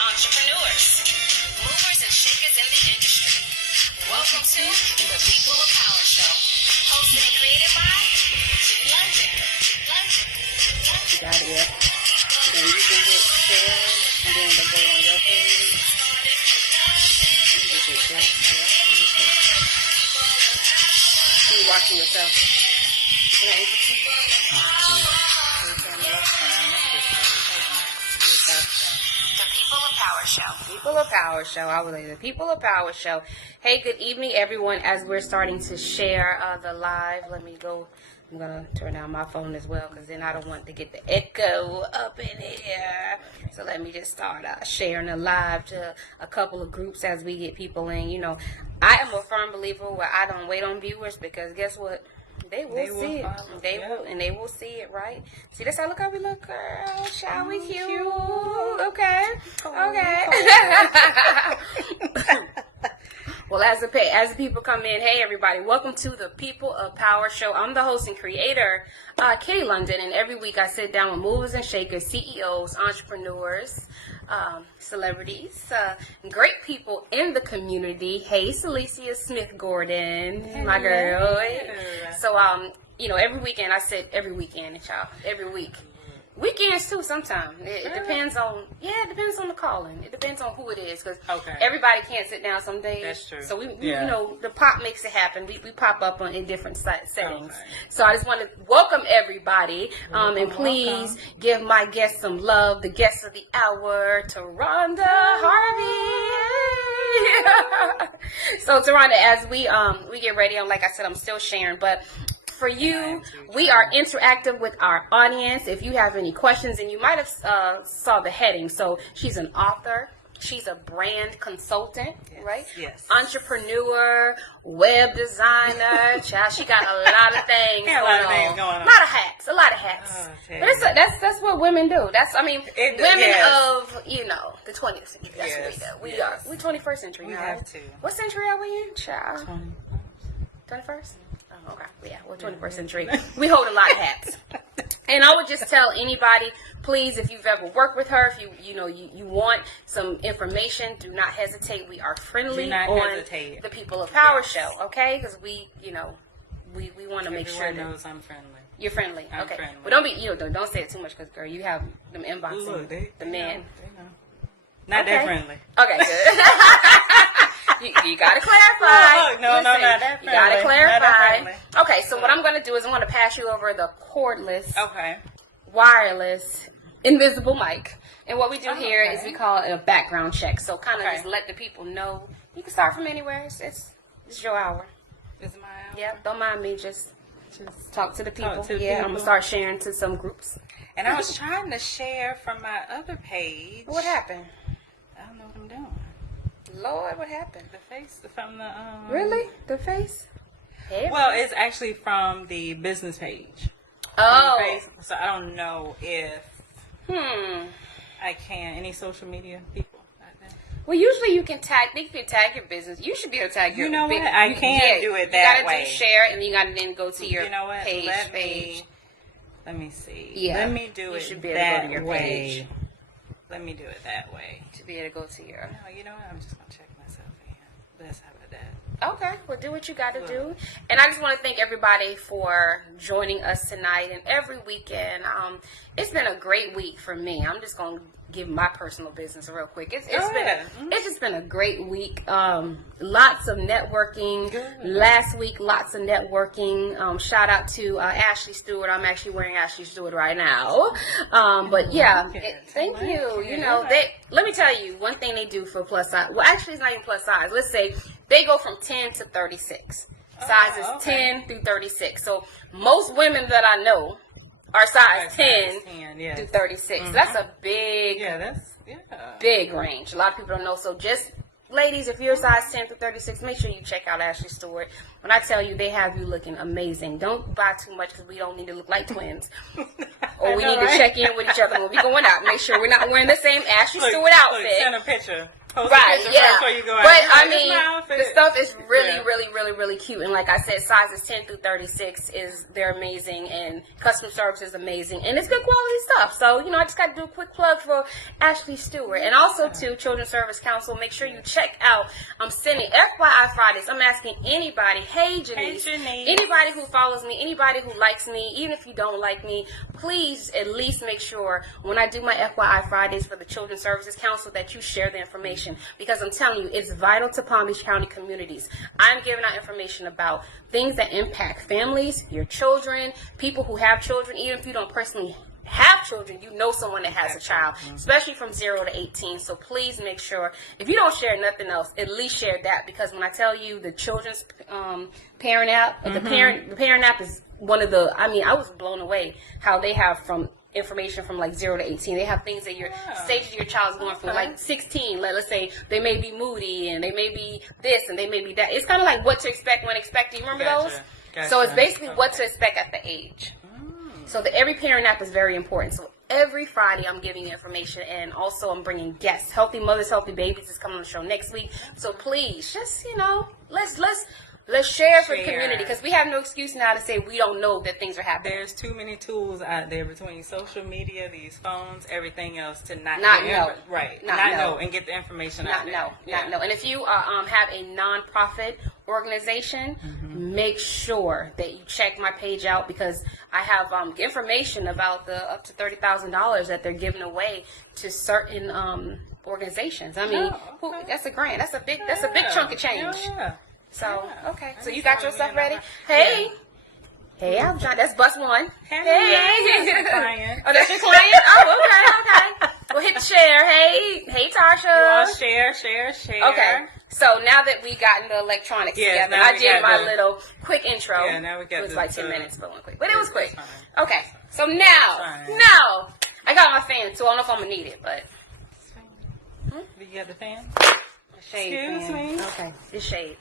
entrepreneurs, movers and shakers in the industry. Welcome to the People of Power Show, hosted and created by Kitty Lundan. You got it, yeah. Then you can hit share, and then it'll go on your page. You can just hit share, See you watching yourself. Isn't that interesting? The People of Power Show. People of Power Show. I was like, the People of Power Show. Hey, good evening, everyone. As we're starting to share the live, let me go. I'm going to turn down my phone as well because then I don't want to get the echo up in here. So let me just start sharing the live to a couple of groups as we get people in. You know, I am a firm believer where I don't wait on viewers because guess what? They will see it. They will, and they will see it, right? See, that's how look how we look, girl. Shall we cute? Okay. Okay. Well, as the people come in, hey everybody, welcome to the People of Power Show. I'm the host and creator, Kitty Lundan, and every week I sit down with movers and shakers, CEOs, entrepreneurs, celebrities, great people in the community. Hey, Celicia Smith-Gordon, my girl. So, you know, every weekend, y'all, every week. Weekends too sometimes. It depends on, it depends on the calling. It depends on who it is because everybody can't sit down some days. That's true. So we you know, the pop makes it happen. We pop up in different settings. Okay. So I just want to welcome everybody. And please give my guests some love. The guest of the hour, Taronda Harvey. So Taronda, as we get ready, like I said, I'm still sharing, but for you, we are interactive with our audience. If you have any questions, and you might have saw the heading. So she's an author. She's a brand consultant, right? Yes. Entrepreneur, web designer. Child, she got a lot of things going on. A lot of hats. But that's what women do. Women of, you know, the 20th century. That's what we do. We're 21st century now. We have to. What century are we in, child? 21st? Okay, yeah, we're 21st century. We hold a lot of hats. And I would just tell anybody, please, if you've ever worked with her, if you want some information, do not hesitate. We are friendly on the People of Power Show, okay? Because we want to make sure that knows I'm friendly. You're friendly, I'm okay? friendly. But don't be, don't say it too much, because girl, you have them inboxing the men. They know. Not that friendly. Okay, good. You gotta clarify. No, not that friendly. You gotta clarify. Okay, so what I'm gonna do is I'm gonna pass you over the cordless, wireless, invisible mic. And what we do here is we call it a background check. So kind of just let the people know. You can start from anywhere. It's your hour. Is it my hour? Yep. Don't mind me. Just talk to the people. I'm gonna start sharing to some groups. And I was trying to share from my other page. What happened? I don't know what I'm doing. Lord, what happened? The face from the Really? The face? Well, it's actually from the business page. Oh. So I don't know if I can. Any social media people out there? Well, usually you can tag your business. You should be able to tag your You know what? business. I can do it that way. You way. gotta do share, and you gotta then go to your You know what? page. Let me see. Yeah. Let me do You it should be able that to go to your way. page. Let me do it that way. To be able to go to your... No, you know what? I'm just going to check myself in. Let's have that. Okay, well, do what you got to do. And I just want to thank everybody for joining us tonight and every weekend. It's been a great week for me. I'm just going to give my personal business real quick. It's just been a great week. Lots of networking. Good. Last week, lots of networking. Shout out to Ashley Stewart. I'm actually wearing Ashley Stewart right now. But yeah, thank you. You know, let me tell you one thing they do for plus size. Well, actually, it's not even plus size. Let's say they go from 10 to 36. Sizes 10 through 36. So most women that I know are size 10 through 36. So that's a big, big range. A lot of people don't know. So just, ladies, if you're size 10 through 36, make sure you check out Ashley Stewart. When I tell you, they have you looking amazing. Don't buy too much because we don't need to look like twins. Or we need to check in with each other when we going out. Make sure we're not wearing the same Ashley Stewart outfit. Send a picture. post a Right, picture yeah. first before you go out. But You're I like, "This mean, my outfit." the stuff is really, Yeah. really, really, really cute. And like I said, sizes 10 through 36 they're amazing, and customer service is amazing, and it's good quality stuff. So I just got to do a quick plug for Ashley Stewart, and also to Children's Service Council. Make sure you check out. I'm sending FYI Fridays. I'm asking anybody, hey Janice, anybody who follows me, anybody who likes me, even if you don't like me, please at least make sure when I do my FYI Fridays for the Children's Services Council that you share the information, because I'm telling you, it's vital to Palm Beach County communities. I'm giving out information about things that impact families, your children, people who have children, even if you don't personally have children, you know someone that has a child, especially from 0 to 18. So please make sure, if you don't share nothing else, at least share that, because when I tell you the children's parent app, the parent app is one of the, I was blown away how they have from information from like 0 to 18. They have things that your stages your child's going through, like 16. Let's say they may be moody, and they may be this, and they may be that. It's kind of like what to expect when expecting. You remember those? So it's basically what to expect at the age. So every parent app is very important. So every Friday I'm giving you information, and also I'm bringing guests. Healthy Mothers, Healthy Babies is coming on the show next week. So please, just let's share for the community, because we have no excuse now to say we don't know that things are happening. There's too many tools out there between social media, these phones, everything else to not know. Not know and get the information out there. Not know. And if you have a nonprofit organization, make sure that you check my page out, because I have information about the up to $30,000 that they're giving away to certain organizations. That's a grant. That's a big chunk of change. So, okay. So you got your stuff ready? Hey, I'm trying. That's bus one. Hey. Client. Oh, that's your client? Oh, okay. Well, hit share. Hey, Tarsha. You all share. Okay. So now that we got the electronics together, I did my little quick intro. Yeah, now we got it was like 10 minutes, but quick. But it was quick. Fine. Okay. So now, I got my fan, so I don't know if I'm gonna need it, but. Do you got the fan? Shade Excuse fan. me. Okay, it's shade.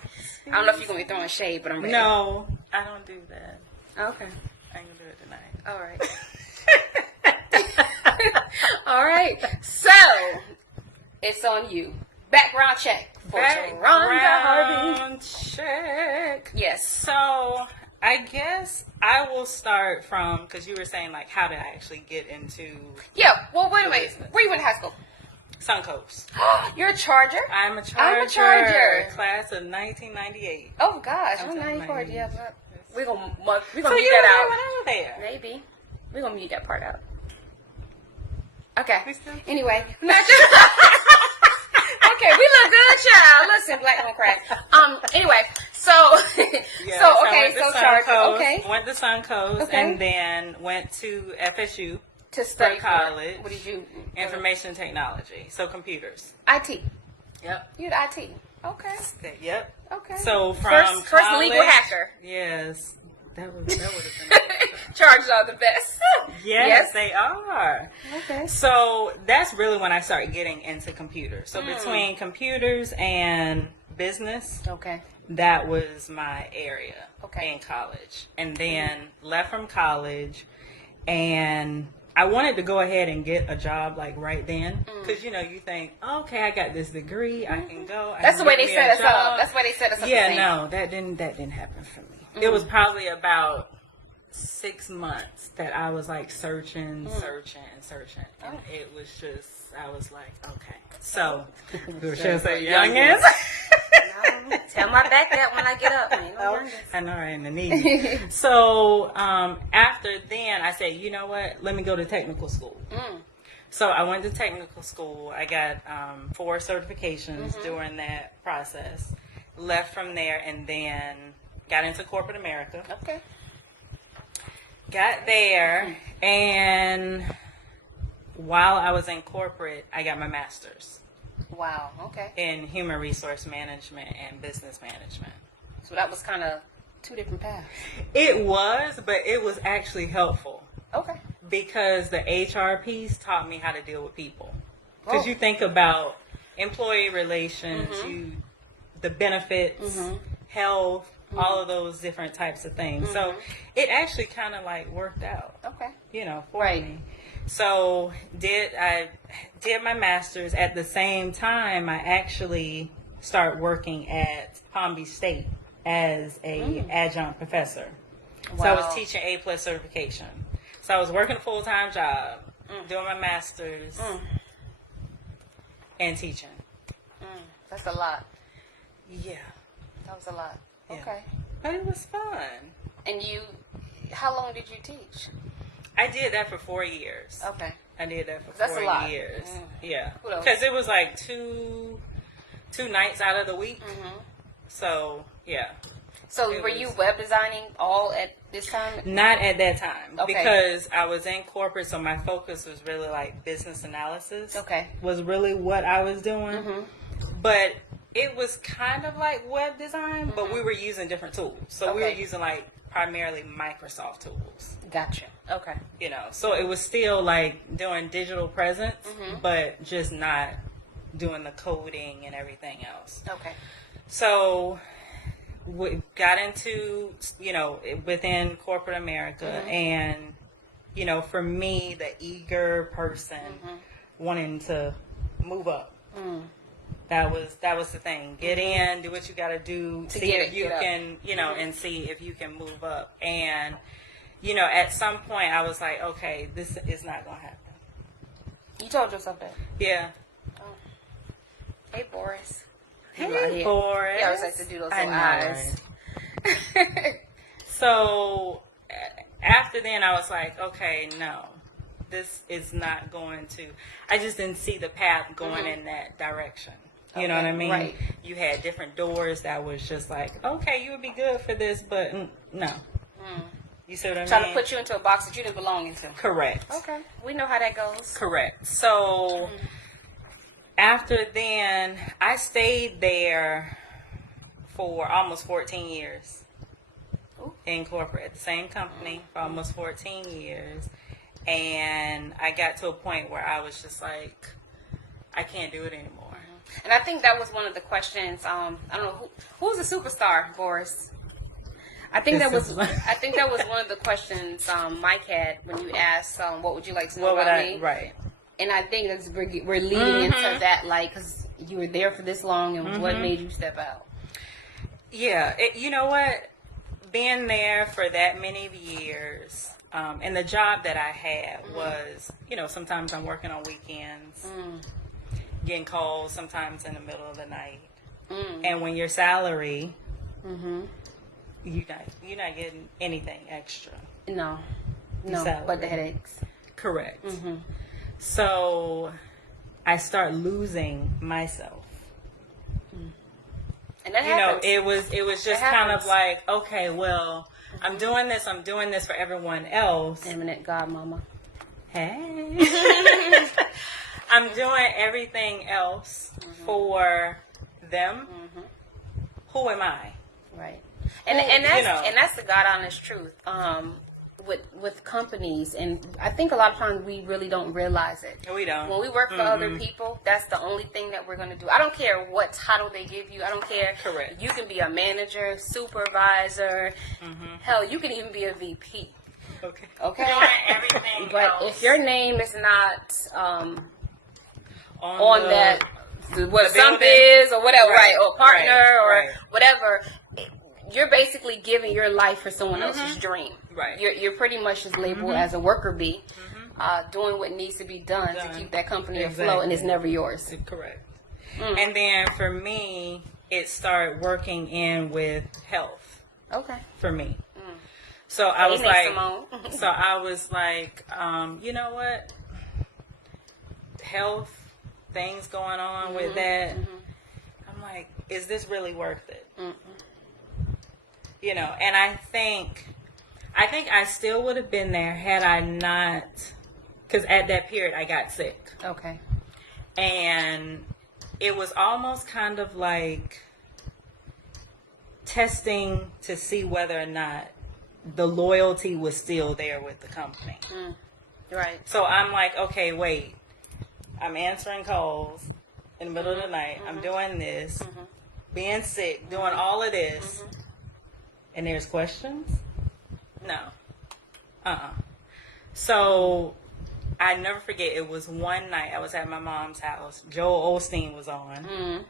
I don't know if you're gonna be throwing shade, but I'm ready. No, I don't do that. Okay. I ain't gonna do it tonight. All right. All right. So it's on you. Background check for Sharonda Harvey. Check. Yes. So I guess I will start from, because you were saying like how did I actually get into. Yeah. Well, wait. Where you went to high school? Suncoast. You're a Charger? I'm a Charger. Class of 1998. Oh gosh, I'm 94. Yeah, but we're gonna So mute you that were out. there when I was there. Maybe we're gonna mute that part out. Okay. We still- Anyway. Okay, we look good, child. Listen, black on crack. Anyway, so Charger. Okay. Went to Suncoast, Okay. and then went to FSU. To study for college. What did you? Information technology, so computers. IT. Yep. You had IT. Okay. Yep. Okay. So from first college, legal hacker. Yes, that would have been. Chargers are the best. Yes, they are. Okay. So that's really when I started getting into computers. So between computers and business, Okay. that was my area Okay. in college. And then left from college, and I wanted to go ahead and get a job like right then, because you think, okay, I got this degree, I can go. That's the way they set us up. That's why they set us up. Yeah, no, that didn't happen for me. It was probably about 6 months that I was like searching, and it was just, I was like, okay. So, she'll say youngins. Tell my back that when I get up, man. No youngins. I know, right in the knee. So after then, I said, you know what? Let me go to technical school. So I went to technical school. I got 4 certifications during that process. Left from there, and then got into corporate America. Okay. Got there, and while I was in corporate, I got my master's. Wow. Okay. In human resource management and business management. So that was kind of 2 different paths. It was, but it was actually helpful. Okay. Because the HR piece taught me how to deal with people. Because you think about employee relations, the benefits, health, all of those different types of things. So it actually kind of like worked out. Okay. For me. So I did my master's. At the same time, I actually started working at Palm Beach State as a adjunct professor. So I was teaching A+ certification. So I was working a full-time job, doing my master's, and teaching. That's a lot. Yeah. That was a lot. Yeah. Okay. But it was fun. And how long did you teach? I did that for 4 years. Okay. I did that for That's 4 a lot. years. Yeah. What else? Because it was like two nights out of the week. So, yeah. So were you web designing all at this time? Not at that time. Okay. Because I was in corporate, so my focus was really like business analysis. Okay. Was really what I was doing. But it was kind of like web design, but we were using different tools. So we were using like primarily Microsoft tools. Gotcha. Okay. You know, so it was still like doing digital presence, but just not doing the coding and everything else. Okay. So we got into, within corporate America, and, for me, the eager person wanting to move up. That was the thing. Get in, do what you got to do, see if you can, and see if you can move up. And, at some point I was like, okay, this is not going to happen. You told yourself that? Yeah. Oh. Hey, Boris. Hey, Boris. He always likes to do those little eyes. So, after then, I was like, okay, no. This is not going to... I just didn't see the path going in that direction. You know what I mean? Right. You had different doors that was just like, okay, you would be good for this, but no. You see what I mean? Trying to put you into a box that you didn't belong into. Correct. Okay. We know how that goes. Correct. So, after then, I stayed there for almost 14 years. In corporate, at the same company for almost 14 years. And I got to a point where I was just like, I can't do it anymore. And I think that was one of the questions. I don't know who's the superstar, Boris. I think that was one of the questions Mike had when you asked, "What would you like to know about me?" Right. And I think that's we're leading into that, like, because you were there for this long, and what made you step out? Yeah, you know what? Being there for that many years. And the job that I had was, sometimes I'm working on weekends, getting calls sometimes in the middle of the night. And when your salary, you're not getting anything extra. No, Salary. but the headaches. Correct. So I start losing myself. And that happens. It was just kind of like, okay, well, I'm doing this for everyone else. Eminent godmama. Hey. I'm doing everything else for them. Who am I? Right. And that's the God honest truth. With companies, and I think a lot of times we really don't realize it. We don't. When we work for other people, that's the only thing that we're going to do. I don't care what title they give you. I don't care. Correct. You can be a manager, supervisor. Hell, you can even be a VP. Okay. Okay. Everything But else. if your name is not on that, what some biz or whatever, right? Or partner or whatever. You're basically giving your life for someone else's dream. Right. You're pretty much just labeled as a worker bee, doing what needs to be done to keep that company afloat, and it's never yours. Correct. And then for me, it started working in with health. Okay. For me. So I was like, Simone. you know what? Health, things going on with that. I'm like, is this really worth it? And I think I still would have been there had I not, because at that period I got sick. Okay. And it was almost kind of like testing to see whether or not the loyalty was still there with the company. Right. So I'm like, okay, wait. I'm answering calls in the middle of the night. I'm doing this, being sick, doing all of this. And there's questions? No. So I never forget. It was one night I was at my mom's house. Joel Osteen was on.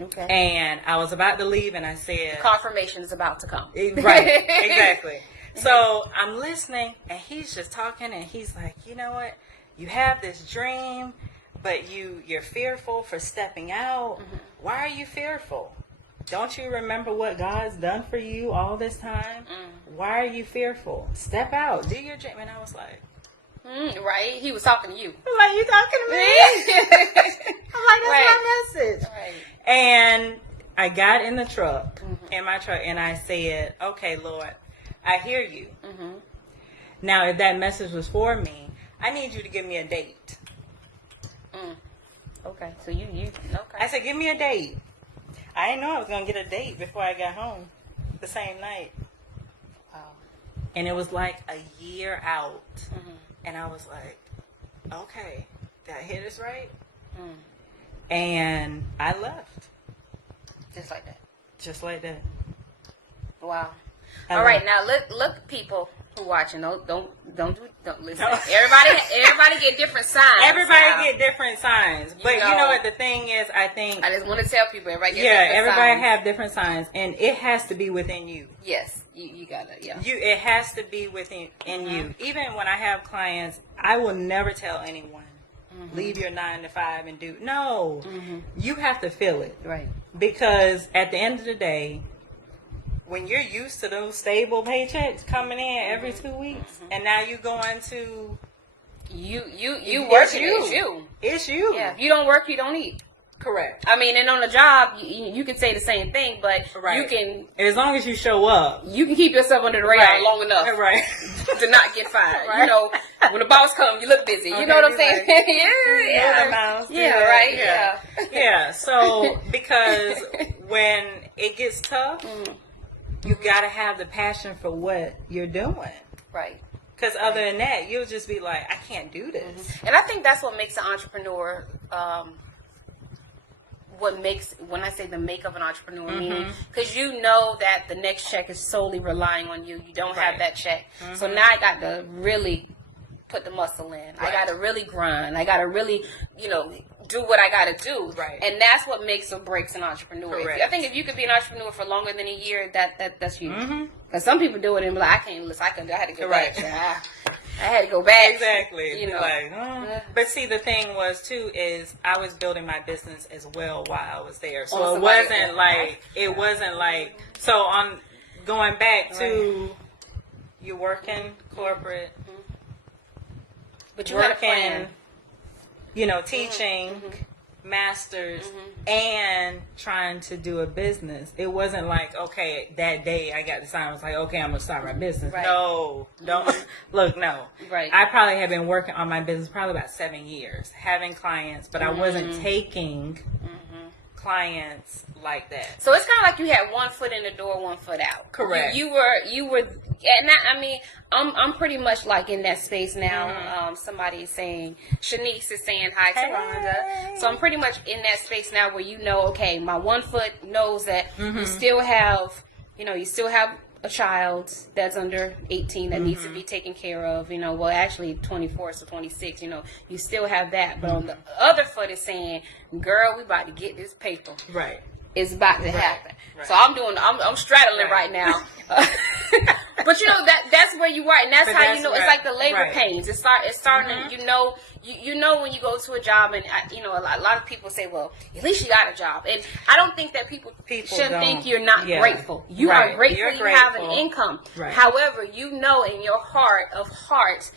Okay. And I was about to leave, and I said, confirmation is about to come. Right, exactly. So I'm listening, and he's just talking, and he's like, you know what? You have this dream, but you're fearful for stepping out. Why are you fearful? Don't you remember what God's done for you all this time? Why are you fearful? Step out. Do your dream. And I was like, right? He was talking to you. I'm like, you talking to me? I'm like, that's my message. Right. And I got in the truck, in my truck, and I said, okay, Lord, I hear you. Now, if that message was for me, I need you to give me a date. Okay, so you okay. I said, give me a date. I didn't know I was going to get a date before I got home the same night. Wow. And it was like a year out. And I was like, okay, did I hear this right? And I left. Just like that. Just like that. Wow. All right, now look, people who watching, don't listen. Everybody get different signs. Everybody get different signs, but you know what the thing is? I think I just want to tell people everybody get different everybody signs. have different signs, and it has to be within you. Yes, you gotta. Yeah. It has to be within you. Even when I have clients, I will never tell anyone leave your 9 to 5 and do no. You have to feel it, Right. because at the end of the day, when you're used to those stable paychecks coming in every 2 weeks, and now you going to you it's working. you. It's you. It's you. Yeah. If you don't work, you don't eat. Correct. I mean, and on the job, you can say the same thing, but you can as long as you show up, you can keep yourself under the radar long enough, right, to not get fired. You know, when the boss comes, you look busy. You know what I'm saying? Yeah. So because when it gets tough, you gotta have the passion for what you're doing. Right. Because other than that, you'll just be like, I can't do this. And I think that's what makes an entrepreneur. What makes, when I say the make of an entrepreneur, meaning because you know that the next check is solely relying on you. You don't have that check, so now I got to really put the muscle in. I got to really grind. I got to really, do what I got to do. Right. And that's what makes or breaks an entrepreneur. I think if you could be an entrepreneur for longer than a year, that's huge. Because some people do it and be like, I can't listen. I had to go back. I had to go back. Exactly. But see, the thing was too is I was building my business as well while I was there, so it wasn't like so on going back to you working corporate, but you had a plan. Teaching, masters, and trying to do a business. It wasn't like, okay, that day I got the sign, I was like, okay, I'm going to start my business. Right. No, don't. Look, no. Right. I probably have been working on my business probably about 7 years, having clients, but I wasn't taking clients like that. So it's kind of like you had one foot in the door, one foot out. Correct. You were, and I mean, I'm pretty much like in that space now. Somebody is saying, Shanice is saying hi to Rhonda. So I'm pretty much in that space now where okay, my one foot knows that you still have, you still have a child that's under 18 that needs to be taken care of, well, actually 24, so 26, you still have that. But on the other foot is saying, girl, we about to get this paper. Right. It's about to happen. Right. So I'm straddling right now. But that's where you are, and that's how you know. It's like the labor pains. It's starting. You know when you go to a job, and a lot of people say, well, at least you got a job, and I don't think that people shouldn't think you're not grateful. You are grateful. You have an income. Right. However, in your heart of hearts,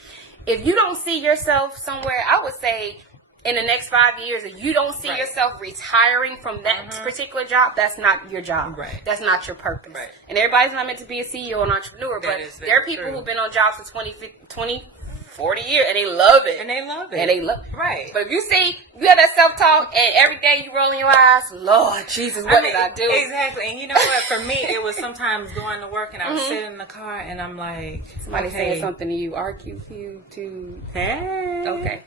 if you don't see yourself somewhere, I would say, in the next 5 years, if you don't see yourself retiring from that particular job, that's not your job. Right. That's not your purpose. Right. And everybody's not meant to be a CEO and entrepreneur, but there are people who've been on jobs for 20, 40 years, and they love it. Right. But if you see, you have that self-talk, and every day you rolling your eyes, Lord Jesus, what did I do? Exactly. And you know what? For me, it was sometimes going to work, and I was sitting in the car, and I'm like, somebody saying something to you, RQQ2. Hey. Okay.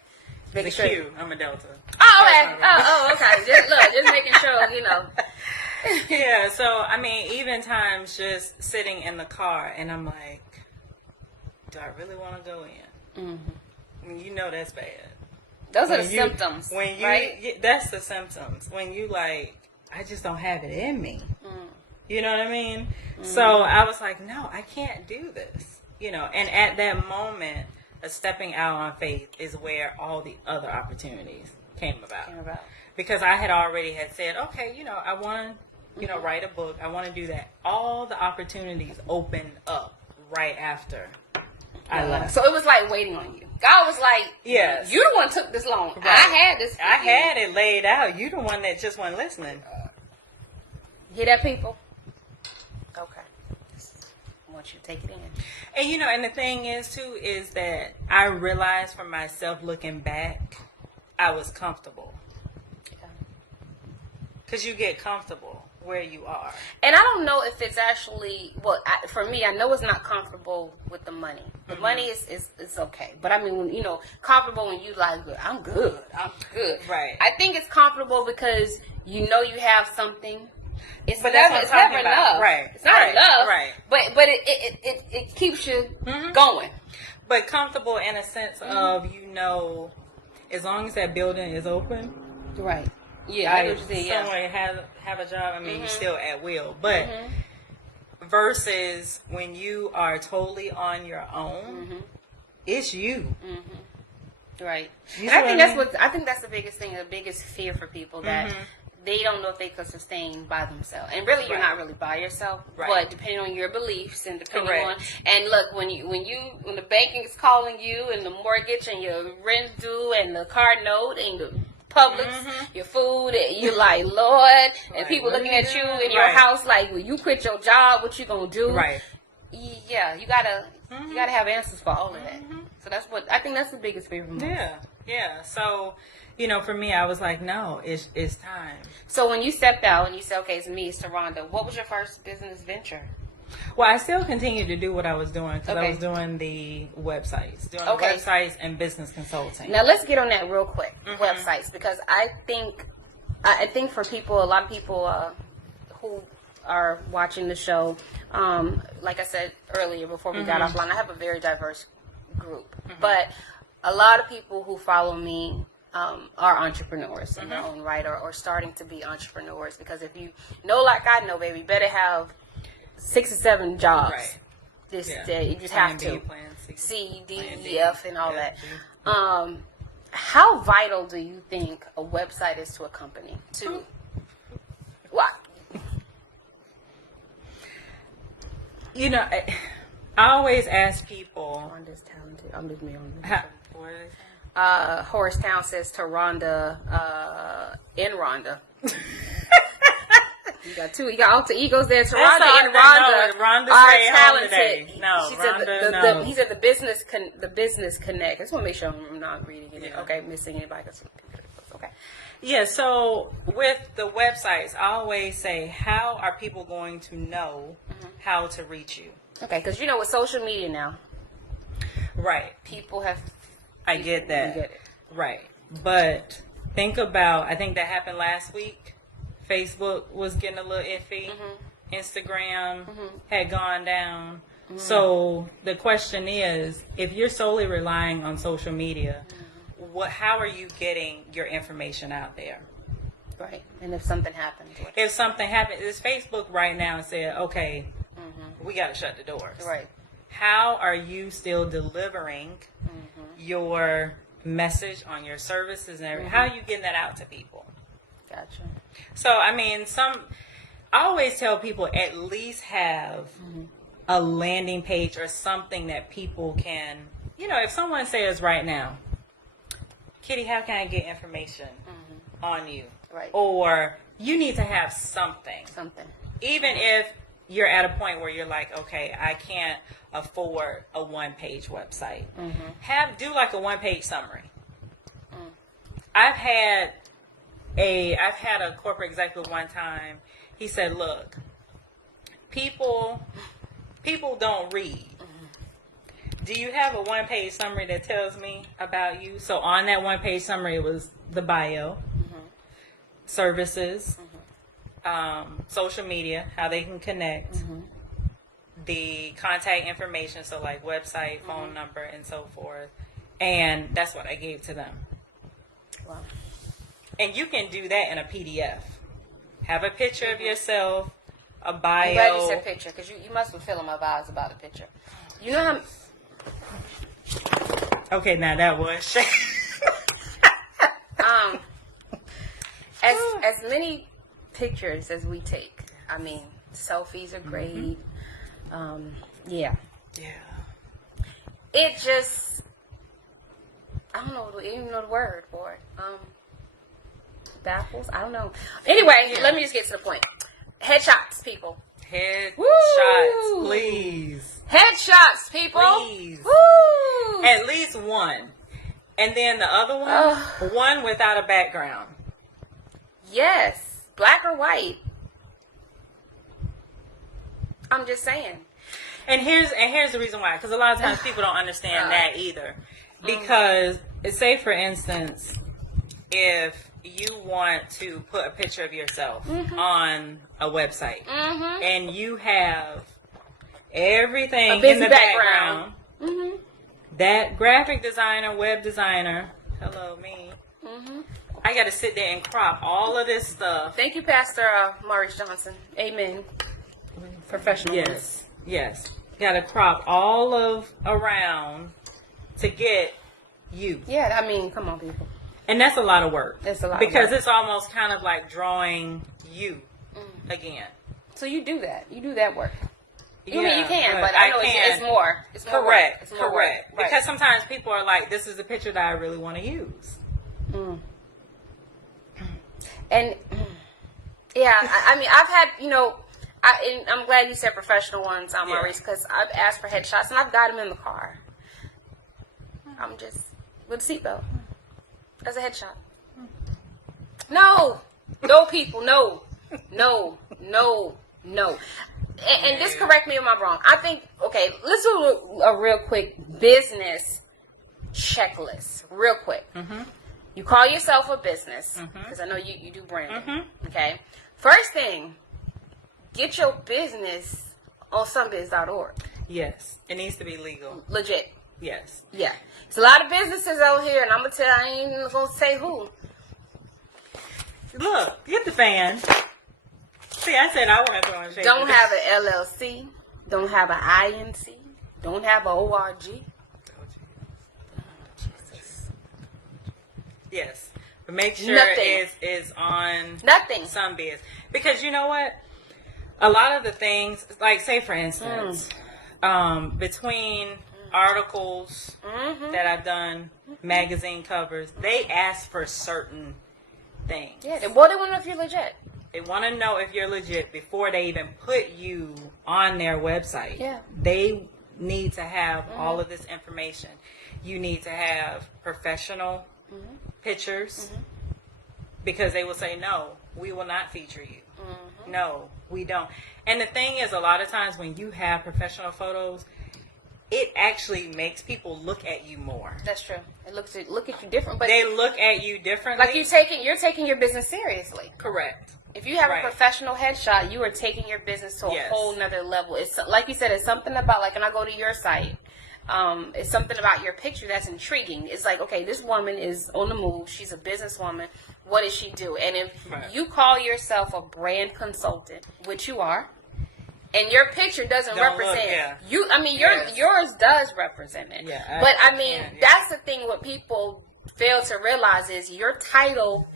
The Q. I'm a Delta. Oh, okay. Okay. Just making sure, Yeah, so, I mean, even times just sitting in the car, and I'm like, do I really want to go in? you know that's bad. Those are the symptoms, when you, right? That's the symptoms. When you like, I just don't have it in me. You know what I mean? So I was like, no, I can't do this. You know, and at that moment, stepping out on faith is where all the other opportunities came about. Because I had already had said, okay, you know, I want to, you know, write a book. I want to do that. All the opportunities opened up right after I left. So it was like waiting on you. God was like, yes, you the one took this long. Right. I had this. I had it laid out. You the one that just wasn't listening. Hear that, people? Okay. I want you to take it in. And you know, and the thing is too, is that I realized for myself looking back, I was comfortable. Because you get comfortable where you are. And I don't know if it's actually, well, for me, I know it's not comfortable with the money. The money is okay. But I mean, you know, comfortable when you like, I'm good. Right. I think it's comfortable because you know you have something. It's but never, it's never enough. Right. It's not enough. Right. But it keeps you going. But comfortable in a sense of, you know, as long as that building is open. Right. Yeah, I know what you're saying. Someone have a job. I mean, you're still at will, but versus when you are totally on your own, it's you. Right. And I think that's the biggest thing, the biggest fear for people, that they don't know if they could sustain by themselves. And really, you're not really by yourself, but depending on your beliefs and depending on, and look, when the banking is calling you and the mortgage and your rent due and the car note and the Publix, your food, and you're like, Lord, and people looking at you in your house like, well, you quit your job, what you gonna do? Right. Yeah, you gotta have answers for all of that. So that's what I think that's the biggest fear for most. Yeah. So, you know, for me, I was like, no, it's time. So when you stepped out and you said, okay, it's me, it's Rhonda, what was your first business venture? Well, I still continued to do what I was doing because I was doing the websites, websites and business consulting. Now let's get on that real quick, websites, because I think for people, a lot of people who are watching the show, like I said earlier before we got offline, I have a very diverse group, but a lot of people who follow me are entrepreneurs in their own right, or starting to be entrepreneurs, because if you know, like I know, baby, you better have 6 or 7 jobs. Right. This day, you just have to. Plan C, D, E, F, and all that. How vital do you think a website is to a company? To what? You know, I always ask people. Rhonda's talented. I'm just me on this. What are they saying? Horace Town says to Rhonda, in Rhonda. You got 2. You got alter egos there. Rhonda and Rhonda are talented. No, she Rhonda, said he said the business connect. I just want to make sure I'm not reading it. Yeah. Okay, missing anybody. Okay. Yeah. So with the websites, I always say, how are people going to know how to reach you? Okay, because you know with social media now, right? People have. I get that. Get it. Right, but think about. I think that happened last week. Facebook was getting a little iffy. Instagram had gone down. So the question is, if you're solely relying on social media, how are you getting your information out there? Right. And if something happens. If something happens, is Facebook right now said, okay, we got to shut the doors. Right. How are you still delivering your message on your services and everything? How are you getting that out to people? Gotcha. So, I mean, I always tell people at least have a landing page or something that people can, you know, if someone says right now, Kitty, how can I get information on you? Right. Or you need to have something. Even if you're at a point where you're like, okay, I can't afford a 1-page website. Do like a 1-page summary. I've had a corporate executive one time. He said, look, people don't read. Do you have a 1-page summary that tells me about you? So on that 1-page summary, it was the bio, services, social media, how they can connect, the contact information, so like website, phone number, and so forth, And that's what I gave to them. Wow. And you can do that in a PDF. Have a picture of yourself, a bio. I'm glad you said picture, because you must be feeling my vibes about a picture. You know how... Okay, now that was as many pictures as we take, I mean, selfies are great. Yeah. It just, I don't know, even know the word for it. Baffles? I don't know. Anyway, let me just get to the point. Headshots, people. Headshots, please. Headshots, people. Please. Woo! At least one. And then the other one without a background. Yes. Black or white. I'm just saying. And here's the reason why. Because a lot of times people don't understand that either. Because, say for instance, if you want to put a picture of yourself on a website and you have everything in the background, that graphic designer, web designer, hello me, I got to sit there and crop all of this stuff. Thank you, Pastor Maurice Johnson. Amen. Professional. Yes. Got to crop all of around to get you. Yeah, I mean, come on, people. And that's a lot of work. It's a lot because of work. it's almost kind of like drawing you again. So you do that. You do that work. You Yeah, mean you can, but I know it's more. It's more Correct. work. It's more Correct. work. Right. Because sometimes people are like, this is the picture that I really want to use. And yeah, I mean, I've had, and I'm glad you said professional ones, Maurice, because I've asked for headshots and I've got them in the car. I'm just with a seatbelt. As a headshot. No, people, no. And just correct me if I'm wrong. I think, okay, let's do a real quick business checklist, real quick. You call yourself a business, because I know you do branding, okay? First thing, get your business on somebiz.org. Yes. It needs to be legal. Legit. Yes. Yeah. It's a lot of businesses out here, and I'm going to tell I ain't even going to say who. Look, get the fan. See, I said I want to throw in shade. Don't have an LLC. Don't have an INC. Don't have an ORG. Yes. But make sure Nothing. it's on Nothing. some biz. Because you know what? A lot of the things, like say for instance, between articles that I've done, magazine covers, they ask for certain things. Yeah, they want to know if you're legit. They want to know if you're legit before they even put you on their website. Yeah. They need to have all of this information. You need to have professional pictures because they will say, no, we will not feature you. No, we don't. And the thing is, a lot of times when you have professional photos, it actually makes people look at you more. That's true. It look at you different, but they look at you differently. like you're taking your business seriously. Correct. If you have a professional headshot, you are taking your business to a whole nother level. It's like you said, it's something about, like, when I go to your site, it's something about your picture that's intriguing. It's like, okay, this woman is on the move. She's a businesswoman. What does she do? And if you call yourself a brand consultant, which you are, and your picture doesn't represent you, I mean, yours does represent it. Yeah, but I mean, that's the thing. What people fail to realize is your title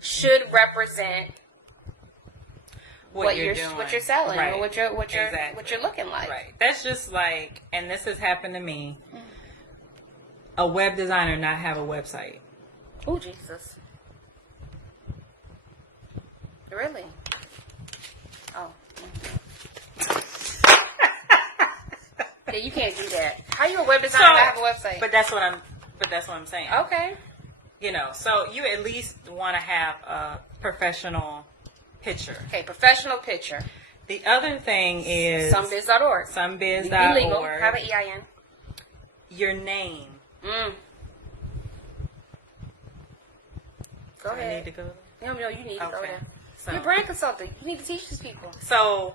should represent what you're selling, or what you're looking like. Right. That's just like, and this has happened to me. A web designer not have a website. Oh, Jesus. Really? Oh. Yeah, you can't do that. How you a web designer not have a website? But that's what I'm saying. Okay. So you at least want to have a professional picture. Okay, professional picture. The other thing is Somebiz.org. Somebiz.org. Be legal. Have an EIN. Your name. Go ahead. I need to go there? No, you need to go there. So, You're a brand consultant. You need to teach these people. So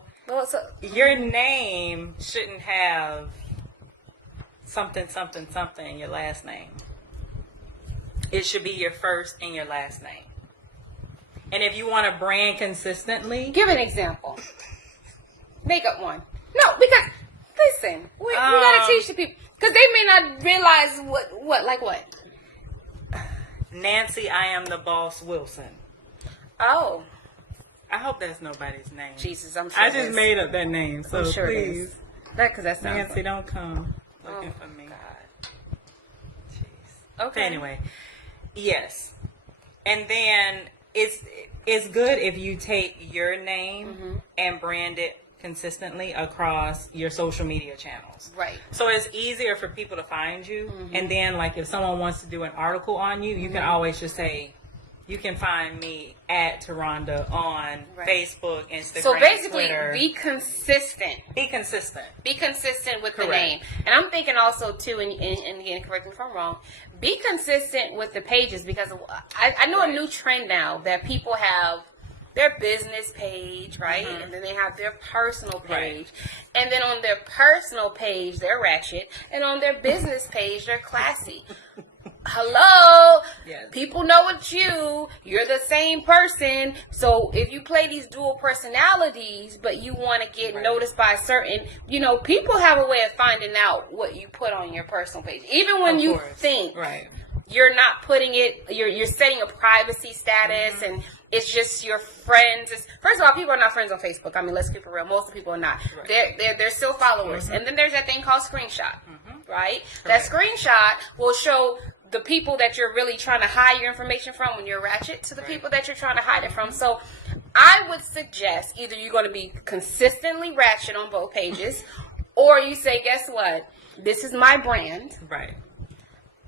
your name shouldn't have something in your last name. it should be your first and your last name. And if you want to brand consistently, give an example. Make up one. No, because listen, we gotta teach the people because they may not realize what. Nancy, I am the boss Wilson. Oh, I hope that's nobody's name. Jesus, I'm sure. I just made up that name, so I'm sure please, that's Nancy, don't come looking for me. God. Jeez. Okay. But anyway, yes, and then it's good if you take your name and brand it consistently across your social media channels. Right. So it's easier for people to find you. And then, like, if someone wants to do an article on you, you can always just say, you can find me at Taronda on Facebook, Instagram, so basically, Twitter. be consistent. Be consistent. Be consistent with Correct. the name. And I'm thinking also, too, and again, correct me if I'm wrong, be consistent with the pages because I know a new trend now that people have their business page, right? And then they have their personal page. Right. And then on their personal page, they're ratchet. And on their business page, they're classy. Hello? Yes. People know it's you. You're the same person. So if you play these dual personalities, but you want to get noticed by certain, people have a way of finding out what you put on your personal page. Even when you think you're not putting it, you're setting a privacy status and it's just your friends. First of all, people are not friends on Facebook. I mean, let's keep it real. Most of the people are not. Right. They're still followers. And then there's that thing called screenshot, right? That screenshot will show the people that you're really trying to hide your information from when you're ratchet to the people that you're trying to hide it from. So I would suggest either you're going to be consistently ratchet on both pages or you say, guess what? This is my brand. Right.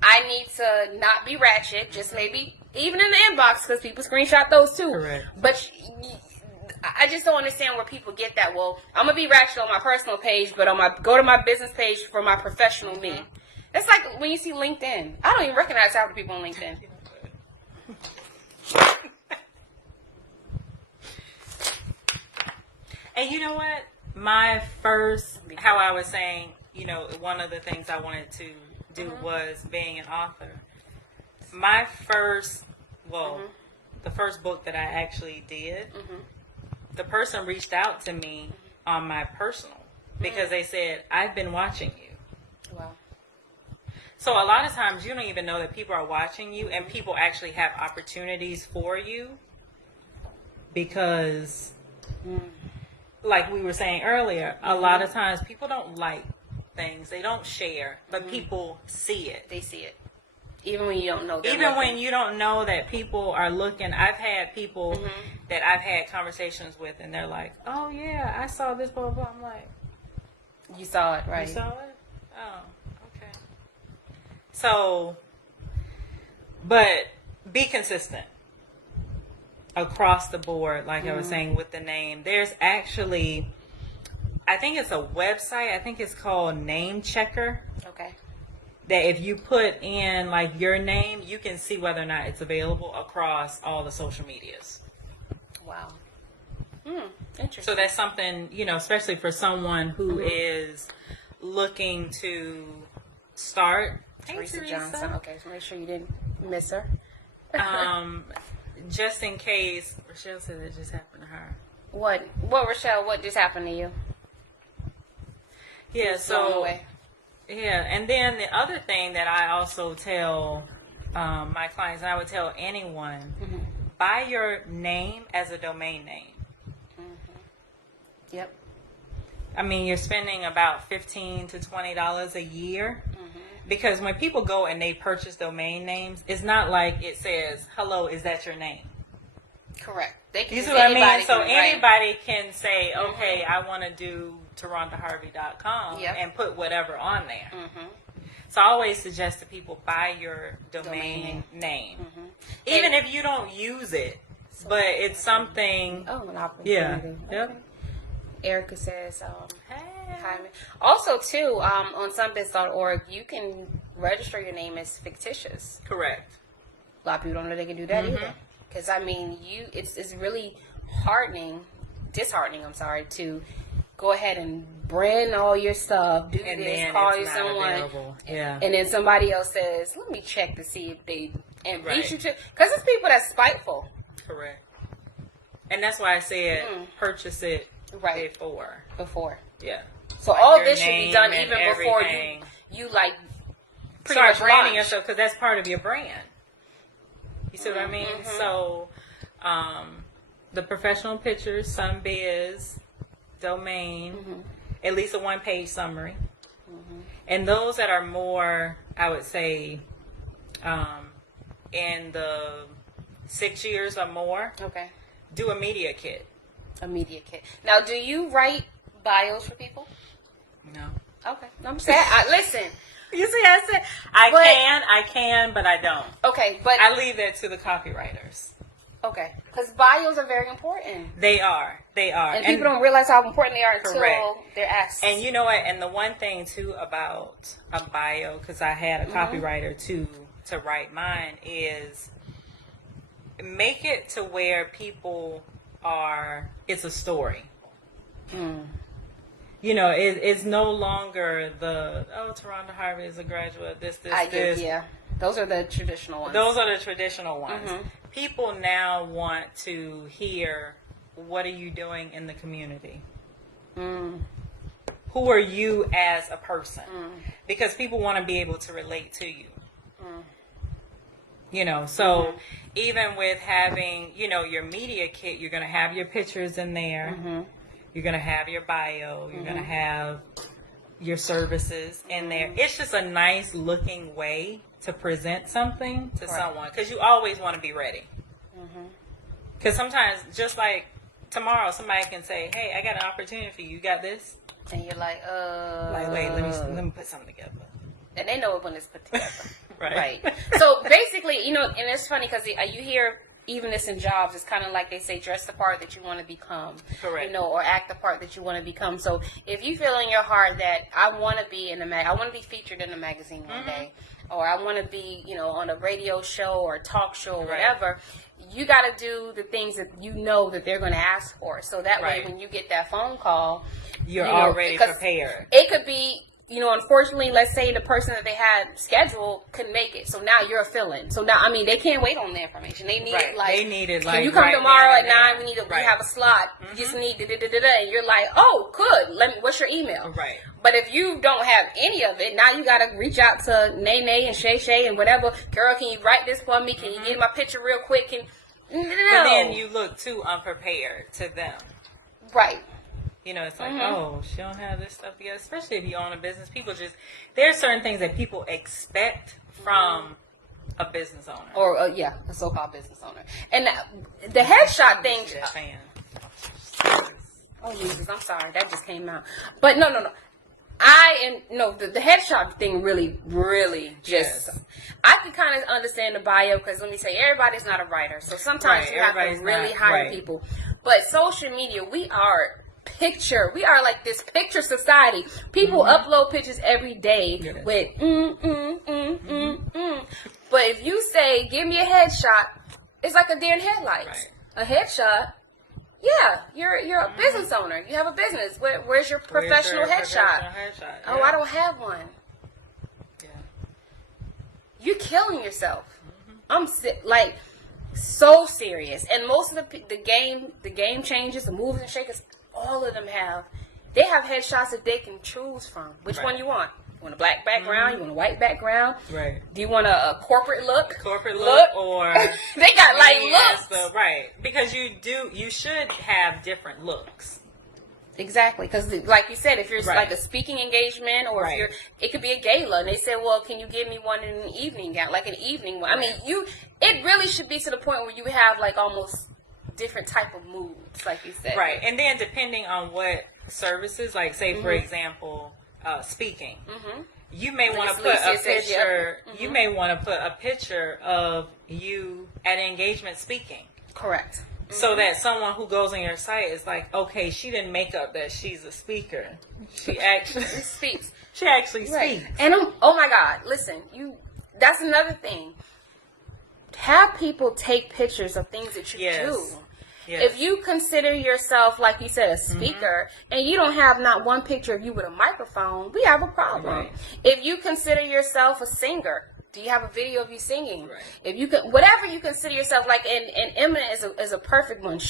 I need to not be ratchet, just maybe even in the inbox because people screenshot those too. Correct. But I just don't understand where people get that. Well, I'm going to be ratchet on my personal page, but go to my business page for my professional me. It's like when you see LinkedIn. I don't even recognize half the people on LinkedIn. And you know what? My first, how I was saying, one of the things I wanted to do was being an author. My first, the first book that I actually did, the person reached out to me on my personal because they said, I've been watching you. Wow. So a lot of times you don't even know that people are watching you and people actually have opportunities for you because, like we were saying earlier, a lot of times people don't like things. They don't share, but people see it. They see it. Even when you don't know. Even when you don't know that people are looking. I've had people that I've had conversations with and they're like, oh yeah, I saw this, blah, blah, blah. I'm like, you saw it, right? You saw it? Oh, okay. So, but be consistent across the board, like I was saying with the name. There's actually, I think it's a website. I think it's called Name Checker. Okay. That if you put in like your name, you can see whether or not it's available across all the social medias. Wow. Interesting. So that's something, especially for someone who is looking to start. Teresa Johnson. Okay, so make sure you didn't miss her. Just in case. Rochelle said it just happened to her. What, Rochelle? What just happened to you? Yeah. So. Yeah, and then the other thing that I also tell my clients, and I would tell anyone, buy your name as a domain name. Yep. I mean, you're spending about $15 to $20 a year. Because when people go and they purchase domain names, it's not like it says, hello, is that your name? Correct. They can. You see what I mean? So anybody can say, okay, I want to do TorontoHarvey.com and put whatever on there. So I always suggest to people, buy your domain name. Even if you don't use it, but it's something. Oh, an opportunity. Yeah. Okay. Yep. Erica says, Hey. hi. Also, too, on sunbiz.org, you can register your name as fictitious. Correct. A lot of people don't know they can do that either. Because, I mean, it's really disheartening, to go ahead and brand all your stuff, do And this, then call it's you not someone, available. Yeah. and then somebody else says, let me check to see if they and beat you to, because it's people that's spiteful. Correct. And that's why I said purchase it Right. before. Yeah. So Like all your this should be name done and even before everything. you like pretty Start much branding launch. yourself, because that's part of your brand. You see what I mean? Mm-hmm. So, the professional pictures, Sunbiz, domain, at least a 1-page summary. And those that are more, I would say, in the 6 years or more, Okay. do a media kit. A media kit. Now, do you write bios for people? No. Okay. I'm saying, listen. You see, I said I can, but I don't. Okay, but I leave that to the copywriters. okay, because bios are very important, They are, and people don't realize how important they are until Correct. they're asked. And you know what? And the one thing too about a bio, because I had a copywriter to write mine, is make it to where people are. It's a story. You know, it's no longer Taronda Harvey is a graduate. This. Yeah. Those are the traditional ones. Those are the traditional ones. People now want to hear, what are you doing in the community? Who are you as a person? Because people want to be able to relate to you. You know, so even with having, your media kit, you're going to have your pictures in there. You're going to have your bio. You're going to have your services in there. It's just a nice looking way to present something to someone, because you always want to be ready. Because sometimes, just like tomorrow, somebody can say, hey, I got an opportunity for you. You got this? And you're like, wait, let me put something together. And they know it when it's put together. Right. So basically, and it's funny because you hear even this in jobs, it's kind of like they say, dress the part that you want to become. Correct. Or act the part that you want to become. So if you feel in your heart that I want to be I want to be featured in a magazine one day, or I want to be, on a radio show or a talk show or whatever, you got to do the things that you know that they're going to ask for. So that way, when you get that phone call, you're already prepared. It could be, unfortunately, let's say the person that they had scheduled couldn't make it. So now you're a fill-in. So now, they can't wait on the information. They need it can you come tomorrow at 9? We have a slot. You just need da-da-da-da-da. And you're like, oh, good. What's your email? Right. But if you don't have any of it, now you got to reach out to Nene and Shay Shay and whatever. Girl, can you write this for me? Can you get my picture real quick? No. But then you look too unprepared to them. Right. It's like, oh, she don't have this stuff together. Especially if you own a business. There are certain things that people expect from a business owner. Or, a so-called business owner. And the headshot thing. Oh, Jesus, I'm sorry. That just came out. But no. The headshot thing really, really just... Yes. I can kind of understand the bio, because let me say, everybody's not a writer. So sometimes you have to really hire people. But social media, we are like this picture society. People upload pictures every day with But if you say, give me a headshot, it's like a deer in headlights. A headshot, you're a business owner. You have a business. Where's your professional headshot? Oh, I don't have one. Yeah. You're killing yourself. I'm so serious. And most of the game changes, the movers and shakers, all of them they have headshots that they can choose from. Which one you want? You want a black background? You want a white background? Right. Do you want a corporate look? Or they got looks. Right. Because you should have different looks. Exactly, because like you said, if you're like a speaking engagement, or if it could be a gala, and they say, well, can you give me one in an evening gown, like an evening one? It really should be to the point where you have like almost different type of moods, like you said. Right, and then depending on what services, like say for example, speaking, you may want to put a picture. You may want to put a picture of you at an engagement speaking. Correct. So that someone who goes on your site is like, okay, she didn't make up that she's a speaker. She actually speaks. She actually speaks. And oh my God, listen, that's another thing. Have people take pictures of things that you do. Yes. If you consider yourself, like you said, a speaker, and you don't have not one picture of you with a microphone, we have a problem. Right. If you consider yourself a singer, Do you have a video of you singing? Right. If you can, whatever you consider yourself like, and Eminent is a perfect one.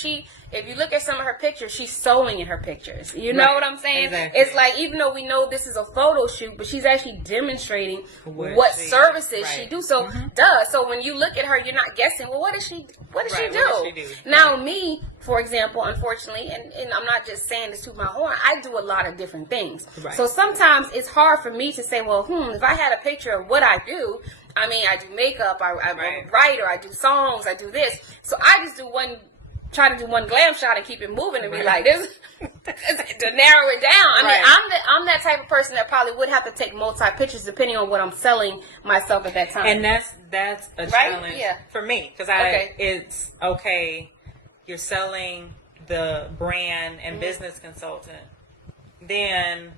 If you look at some of her pictures, she's sewing in her pictures. You know what I'm saying? Exactly. It's like, even though we know this is a photo shoot, but she's actually demonstrating what services she do. So, So when you look at her, you're not guessing. Well, what does she do? What does she do? Now, me, for example, unfortunately, and I'm not just saying this to my horn, I do a lot of different things. Right. So sometimes it's hard for me to say, well, if I had a picture of what I do, I mean, I do makeup, I'm a writer, I do songs, I do this. So I just try to do one glam shot and keep it moving and be like this to narrow it down. I mean, I'm that type of person that probably would have to take multi pictures depending on what I'm selling myself at that time. And that's a challenge for me, because it's okay. You're selling the brand and business consultant. Then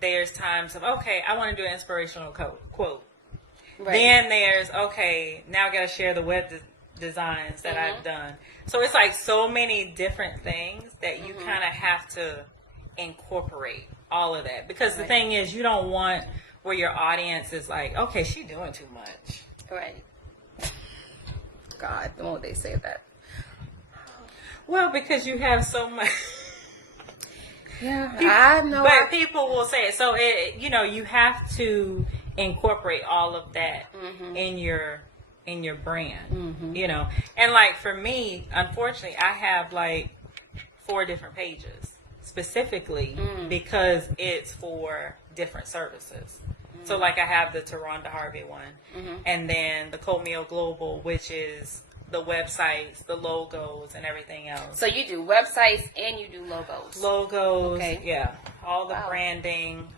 there's times of, okay, I want to do an inspirational quote. Right. Then there's, okay, now I got to share the web designs that I've done. So it's like so many different things that you kind of have to incorporate all of that. Because the thing is, you don't want where your audience is like, okay, she's doing too much. Right. God, won't they say that? Well, because you have so much. Yeah, I know. But people will say it. So, you have to incorporate all of that in your brand, And like for me, unfortunately, I have like 4 different pages specifically because it's for different services. So like I have the Taronda Harvey one, and then the Comeo Global, which is the websites, the logos, and everything else. So you do websites and you do logos. Yeah, all the branding,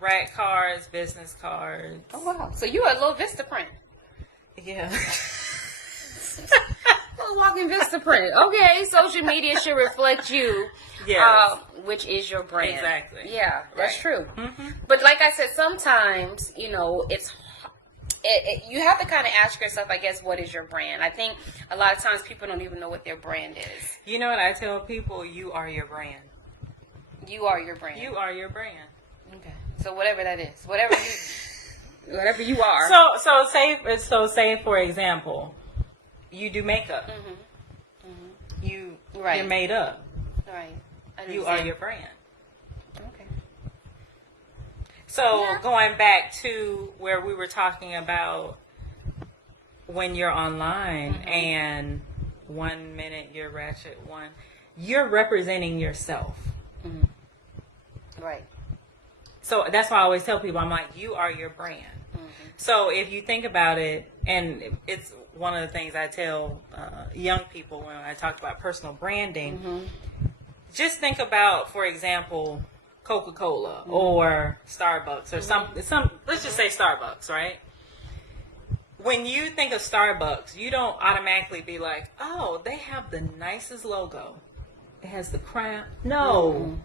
rat cards, business cards. Oh wow! So you are a little Vistaprint. Yeah. Well, walking Vistaprint. Okay, social media should reflect you. Which is your brand. Exactly. Yeah, that's true. But like I said, sometimes it's. You have to kind of ask yourself, I guess, what is your brand? I think a lot of times people don't even know what their brand is. You know what I tell people? You are your brand. You are your brand. You are your brand. Okay. So whatever that is, whatever you are. So say for example, you do makeup. You're made up. Right. You are your brand. Okay. So going back to where we were talking about when you're online and 1 minute you're ratchet, you're representing yourself. Right. So that's why I always tell people, I'm like, you are your brand. So if you think about it, and it's one of the things I tell young people when I talk about personal branding, just think about, for example, Coca-Cola or Starbucks or some let's just say Starbucks, right? When you think of Starbucks, you don't automatically be like, oh, they have the nicest logo. It has the crown. No.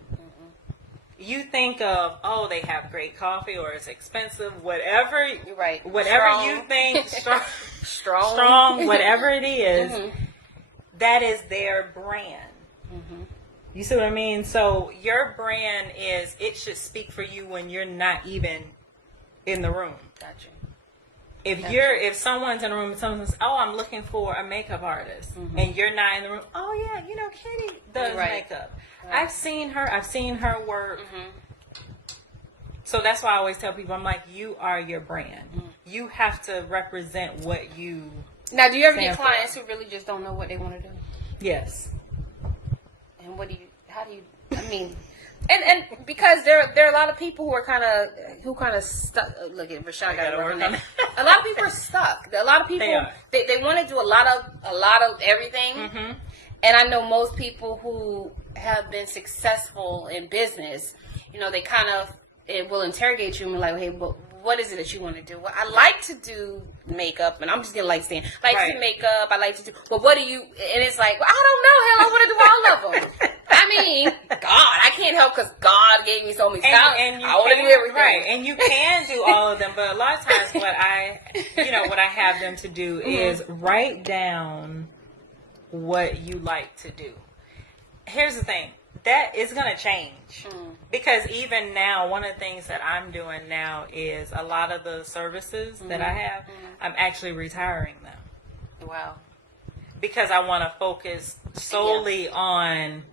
You think of, oh, they have great coffee or it's expensive, whatever. Right. Whatever strong. you think, strong, whatever it is, that is their brand. You see what I mean? So your brand it should speak for you when you're not even in the room. Gotcha. If someone's in the room and someone says, oh, I'm looking for a makeup artist, and you're not in the room, oh yeah, Kitty does makeup. Right. I've seen her work. So that's why I always tell people, I'm like, you are your brand. You have to represent what you. Now, do you ever get clients who really just don't know what they want to do? Yes. And I mean, and because there are a lot of people who kind of stuck. Look at Rashad got to work on that. A lot of people are stuck. A lot of people they want to do a lot of everything. And I know most people who have been successful in business, they kind of will interrogate you and be like, hey, what is it that you want to do? Well, I like to do makeup, and I'm just gonna to do makeup. I like to do, but what do you? And it's like, well, I don't know. Hell, I want to do all of them. I mean, God, I can't help because God gave me so many talents. And I want to do everything. Right, and you can do all of them, but a lot of times what I have them to do is write down what you like to do. Here's the thing. that is going to change. Because even now, one of the things that I'm doing now is a lot of the services that I have, I'm actually retiring them. Wow. Because I want to focus solely on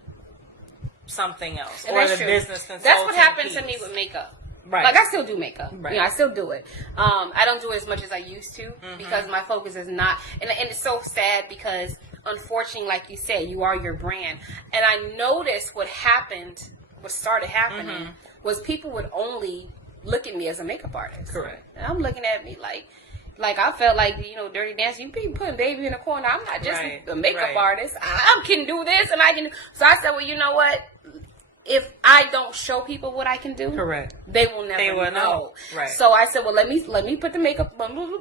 something else, And or that's the true. business consulting That's what happened to piece. me with makeup. Right. Like, I still do makeup. Right. You know, I still do it. I don't do it as much as I used to because my focus is not. And it's so sad because, unfortunately, like you said, you are your brand. And I noticed what started happening was people would only look at me as a makeup artist. Correct. And I'm looking at me like I felt like, you know, Dirty Dancing, you be putting baby in the corner. I'm not just a makeup artist. I can do this and I can. So I said, well, you know what? If I don't show people what I can do, Correct, they will never know. Right. So I said, well, let me put the makeup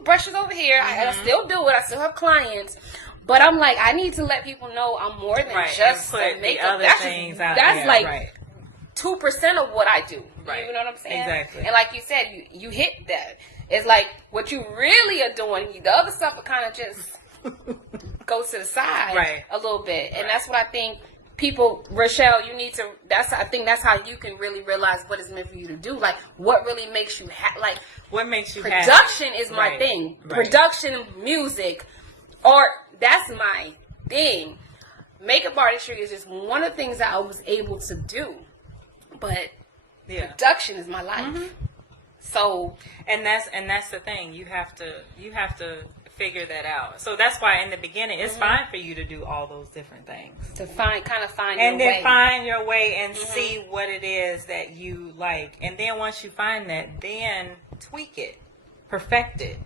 brushes over here. I still do it. I still have clients. But I'm like, I need to let people know I'm more than just a makeup. That's like 2% of what I do. Right. You know what I'm saying? Exactly. And like you said, you hit that. It's like what you really are doing. The other stuff will kind of just goes to the side a little bit. And that's what I think people, Rochelle, you need to, I think that's how you can really realize what is meant for you to do. Like, what really makes you what makes you production happy? Is my thing. Right. Production, music, art, that's my thing. Makeup artistry is just one of the things that I was able to do. But production is my life. So, and that's the thing. You have to figure that out. So that's why in the beginning it's fine for you to do all those different things. To find and your then way. find your way and see what it is that you like. And then once you find that, then tweak it, perfect it.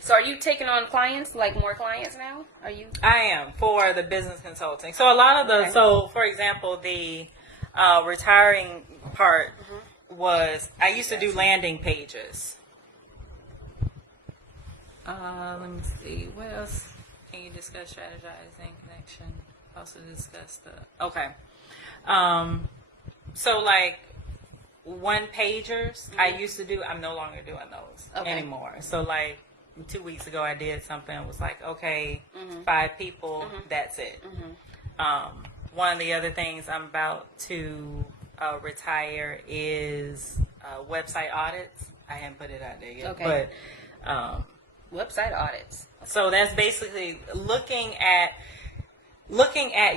So are you taking on clients, like more clients now? Are you? I am, for the business consulting. So a lot of the, so for example, the retiring part was, I used to do landing pages. Let me see. What else can you discuss? Strategizing, connection. Also discuss okay. So like one pagers I used to do. I'm no longer doing those anymore. So like 2 weeks ago, I did something. It was like, okay, 5 people. That's it. One of the other things I'm about to retire is website audits. I haven't put it out there yet, but. Website audits. So that's basically looking at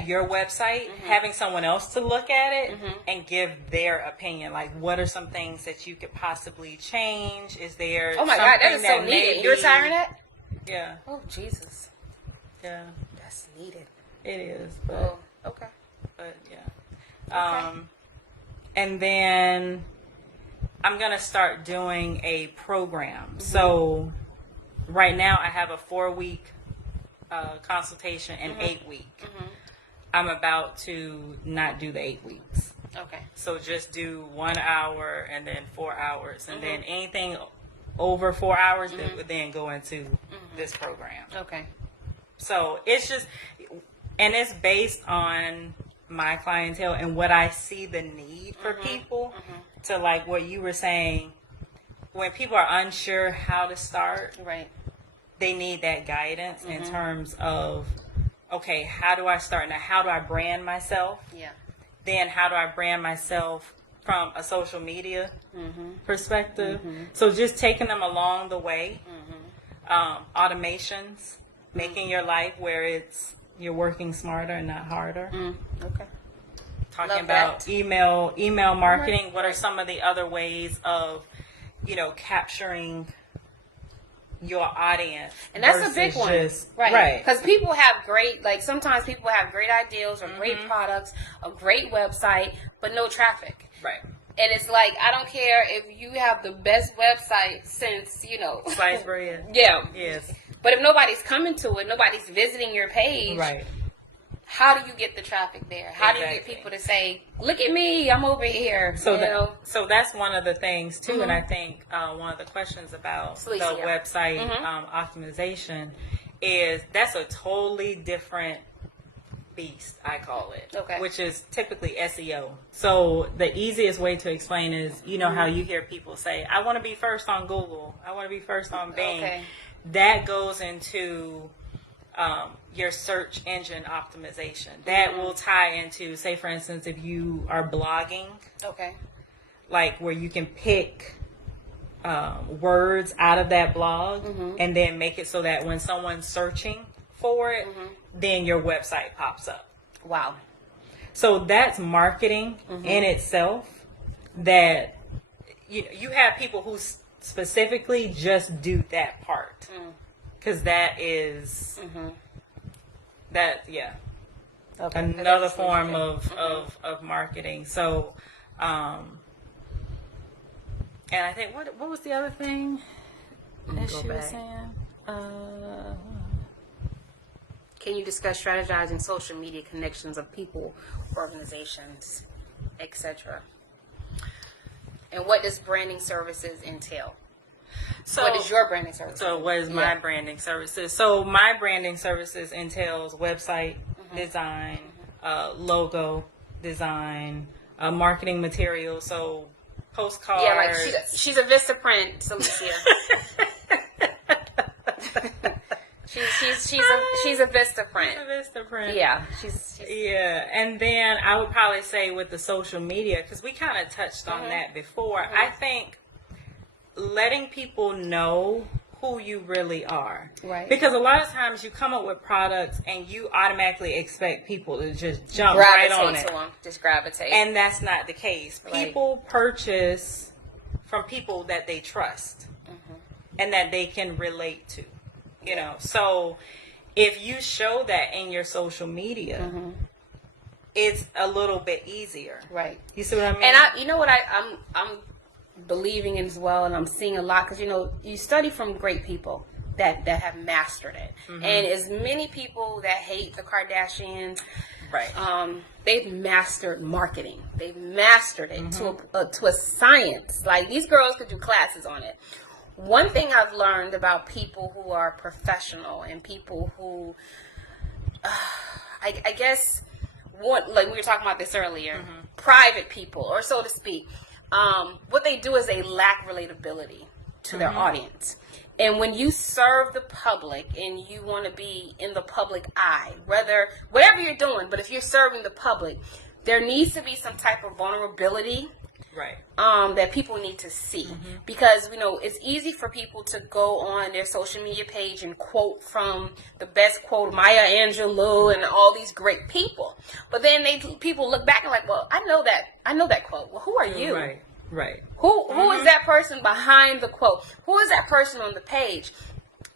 your website, having someone else to look at it and give their opinion. Like, what are some things that you could possibly change? Is there Oh my God, that is so needed. You're retiring that? Yeah. Oh, Jesus. Yeah. That's needed. It is. But, okay. But yeah. And then I'm going to start doing a program. So right now I have a 4-week consultation and 8-week. I'm about to not do the 8 weeks. Okay. So just do 1 hour and then 4 hours. And then anything over 4 hours that would then go into this program. Okay. So it's just, and it's based on my clientele and what I see the need for people to, like what you were saying, when people are unsure how to start, they need that guidance in terms of, okay, how do I start now? How do I brand myself? Yeah. Then how do I brand myself from a social media perspective? So just taking them along the way, automations, making your life where you're working smarter and not harder. Okay. Talking Love about that. email marketing. What are some of the other ways of, capturing your audience? And that's a big one. Right. Because people have sometimes people have great ideas or great products, a great website, but no traffic. Right. And it's like, I don't care if you have the best website since, sliced bread. Yeah. Yes. But if nobody's coming to it, nobody's visiting your page. Right. How do you get the traffic there? How do you get people to say, look at me, I'm over here? So so that's one of the things too, and I think one of the questions about the website optimization is that's a totally different beast, I call it, which is typically SEO. So the easiest way to explain is, how you hear people say, I want to be first on Google, I want to be first on Bing. That goes into your search engine optimization. That will tie into, say, for instance, if you are blogging, Okay. like where you can pick words out of that blog and then make it so that when someone's searching for it, then your website pops up. Wow. So that's marketing in itself, that you have people who specifically just do that part. Because that is Okay. another form of marketing. So, and I think what was the other thing that she was saying? Can you discuss strategizing social media connections of people, organizations, etc.? And what does branding services entail? So, what is your branding service? So what is my branding services? So my branding services entails website design, logo design, marketing material. So postcards. Yeah, like she's a Vistaprint, Celicia. she's a Vistaprint. Vistaprint. Yeah, yeah. And then I would probably say with the social media, because we kind of touched on that before. I think letting people know who you really are. Right. Because a lot of times you come up with products and you automatically expect people to just jump right on it. To them. Just gravitate. And that's not the case. Right. People purchase from people that they trust and that they can relate to. You know, so if you show that in your social media, it's a little bit easier. Right. You see what I mean? And you know what I'm believing in as well, and I'm seeing a lot, because you study from great people that have mastered it, and as many people that hate the Kardashians, right? They've mastered marketing. They've mastered it to a science. Like, these girls could do classes on it. One thing I've learned about people who are professional and people who, I guess, like we were talking about this earlier, private people, or so to speak. What they do is they lack relatability to their audience. And when you serve the public and you want to be in the public eye, whatever you're doing, but if you're serving the public, there needs to be some type of vulnerability, right? That people need to see, because it's easy for people to go on their social media page and quote from the best quote, Maya Angelou, and all these great people. But then people look back and like, well, I know that quote. Well, who are you? Right. Who is that person behind the quote? Who is that person on the page?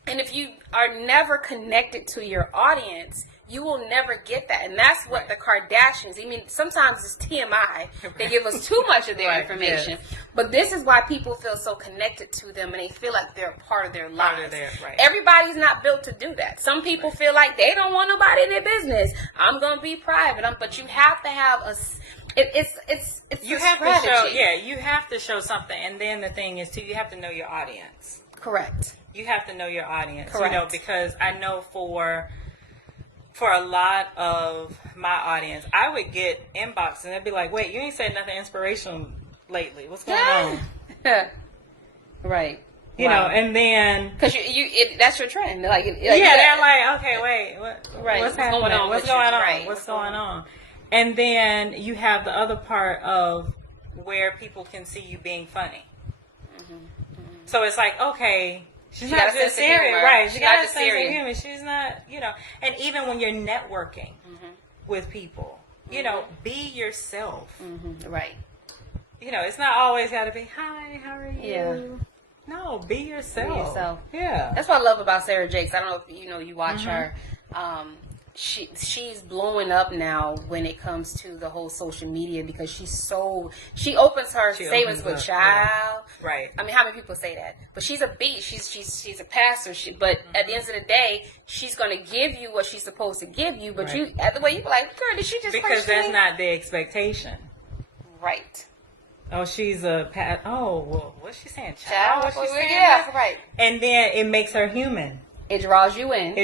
And if you are never connected to your audience, you will never get that. And that's what the Kardashians, sometimes it's TMI. They give us too much of their information. Yes. But this is why people feel so connected to them, and they feel like they're a part of their lives. Everybody's not built to do that. Some people feel like they don't want nobody in their business. I'm going to be private. But you have to have it's you have strategy. To show, you have to show something. And then the thing is, too, you have to know your audience. Correct. You have to know your audience. Correct. Because I know for a lot of my audience, I would get inboxes and they'd be like, wait, you ain't said nothing inspirational lately. What's going on? Right. You know, and then... Because that's your trend. They're like, okay, wait. What's happening? What's going on? Right. What's going on? And then you have the other part of where people can see you being funny. So it's like, okay... She's not just serious, right? She got a sense of humor. She's not, and even when you're networking with people, be yourself. Right. It's not always got to be, hi, how are you? Yeah. No, be yourself. Be yourself. Yeah. That's what I love about Sarah Jakes. I don't know if you watch her. She's blowing up now when it comes to the whole social media, because she opens her statements with child. Yeah. Right. How many people say that? But she's a beast. She's a pastor. But at the end of the day, she's going to give you what she's supposed to give you. But at the way you be like, girl, did she just? Because that's not the expectation. Right. Oh, she's a well, what's she saying? Child. What's she saying? Yeah. Right. And then it makes her human. It draws you in.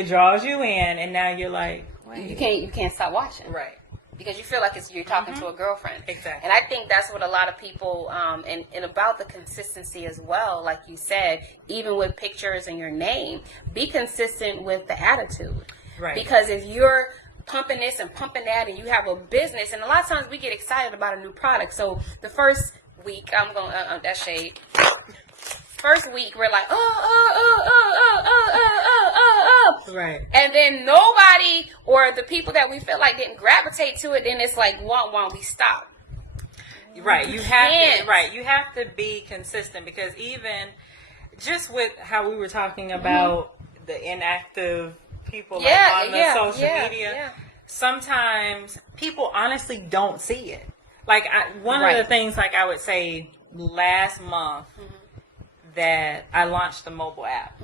And now you're like, wait. You can't stop watching. Right. Because you feel like you're talking to a girlfriend. Exactly. And I think that's what a lot of people, and about the consistency as well, like you said, even with pictures and your name, be consistent with the attitude. Right. Because if you're pumping this and pumping that and you have a business, and a lot of times we get excited about a new product. So the first week, I'm going, that shade. First week, we're like, Right. and then nobody, or the people that we feel like didn't gravitate to it, then it's like, we stop. Right. You have to, you have to be consistent, because even just with how we were talking about the inactive people on the social media, sometimes people honestly don't see it. Like one of the things, like I would say last month, that I launched the mobile app.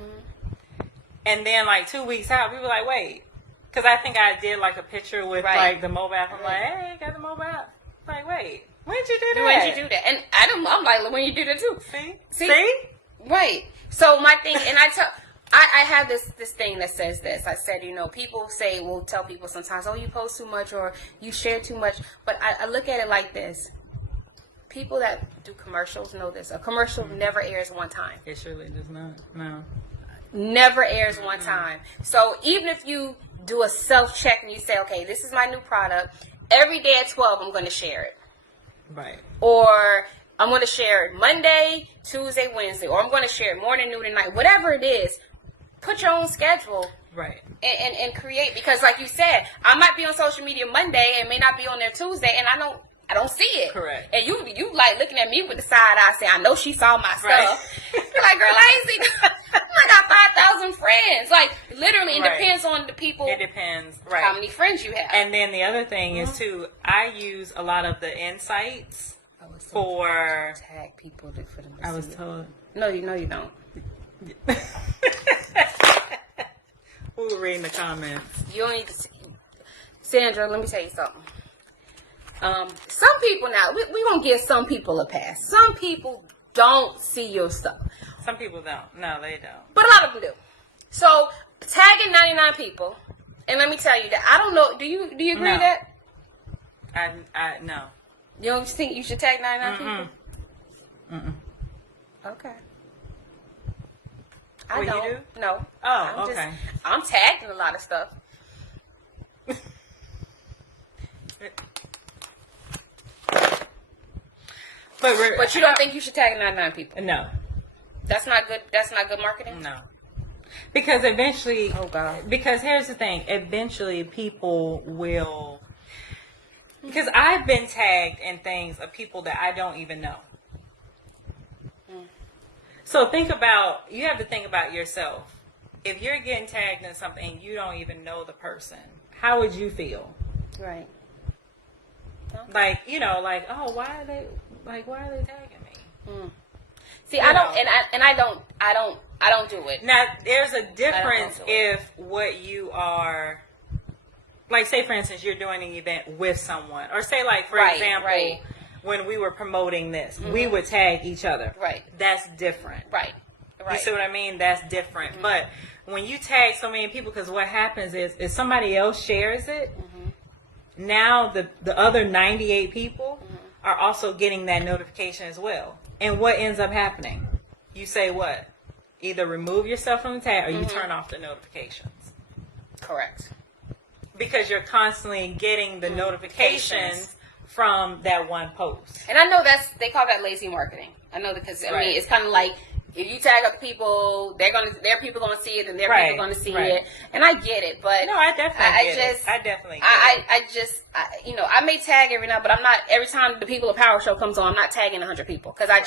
And then like 2 weeks out, we were like, wait, because I think I did like a picture with like the mobile app. I'm like, hey, got the mobile app. Like, wait, when did you do that? When did you do that? And I'm like, when you do that too. See? Right. So my thing, and I have this thing that says this. I said, people say, we'll tell people sometimes, oh, you post too much or you share too much. But I look at it like this. People that do commercials know this. A commercial never airs one time. It surely does not. No. Never airs one time. So even if you do a self-check and you say, okay, this is my new product, every day at 12, I'm going to share it. Right. Or I'm going to share it Monday, Tuesday, Wednesday. Or I'm going to share it morning, noon, and night. Whatever it is, put your own schedule. Right. And create. Because like you said, I might be on social media Monday and may not be on there Tuesday, and I don't see it. Correct. And you like looking at me with the side eye saying, I know she saw my stuff. You're like, girl, I ain't seen I got 5,000 friends. Like, literally, it depends on the people. It depends. Right. How many friends you have. And then the other thing is, too, I use a lot of the insights for... Tag people for them to I was see told. it. No, you don't. We were reading the comments. You don't need to... Sandra, let me tell you something. Some people now, we gonna give some people a pass. Some people don't see your stuff. Some people don't. No, they don't. But a lot of them do. So tagging 99 people, and let me tell you that I don't know. Do you agree with that? I no. You don't think you should tag 99 people? Okay. I What, don't. you do? No. Oh, okay. I'm tagged in a lot of stuff. But you don't think you should tag 99 people? No. That's not good. That's not good marketing. No. Because eventually, oh God. Because here's the thing: eventually, people will. Because I've been tagged in things of people that I don't even know. So you have to think about yourself. If you're getting tagged in something and you don't even know the person, how would you feel? Right. Okay. Like, oh, why are they tagging me? See, I don't do it. Now, there's a difference if what you are, like, say, for instance, you're doing an event with someone. Or say, like, for example, when we were promoting this, we would tag each other. Right. That's different. Right. You see what I mean? That's different. But when you tag so many people, because what happens is, if somebody else shares it, now the other 98 people are also getting that notification as well. And what ends up happening? You say what? Either remove yourself from the tag or you turn off the notifications. Correct. Because you're constantly getting the notifications from that one post. And I know they call that lazy marketing. I know because I mean it's kind of like if you tag other people, their people gonna see it, and their people gonna see it. And I get it, but no, I definitely get it. I definitely get it. I may tag every now, but I'm not every time the People of Power show comes on. I'm not tagging 100 people because I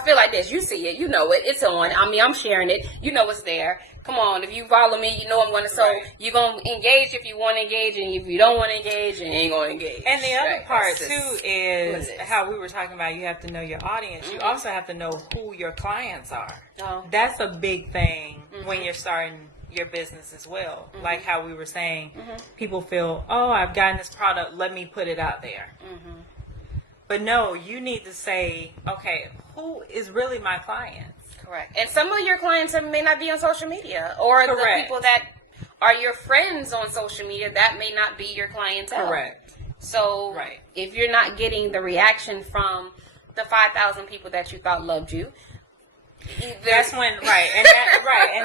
feel like this. You see it, you know it, it's on. I mean, I'm sharing it. You know it's there. Come on, if you follow me, you know I'm gonna. So you're gonna engage if you want to engage, and if you don't want to engage, you ain't gonna engage. And the other part too is how we were talking about. You have to know your audience. You also have to know who your clients are. Oh. That's a big thing when you're starting your business as well. Like how we were saying, people feel, oh, I've gotten this product, let me put it out there. But no, you need to say, okay, who is really my clients? Correct. And some of your clients may not be on social media, or the people that are your friends on social media, that may not be your clientele. Correct. So if you're not getting the reaction from the 5,000 people that you thought loved you, That's when and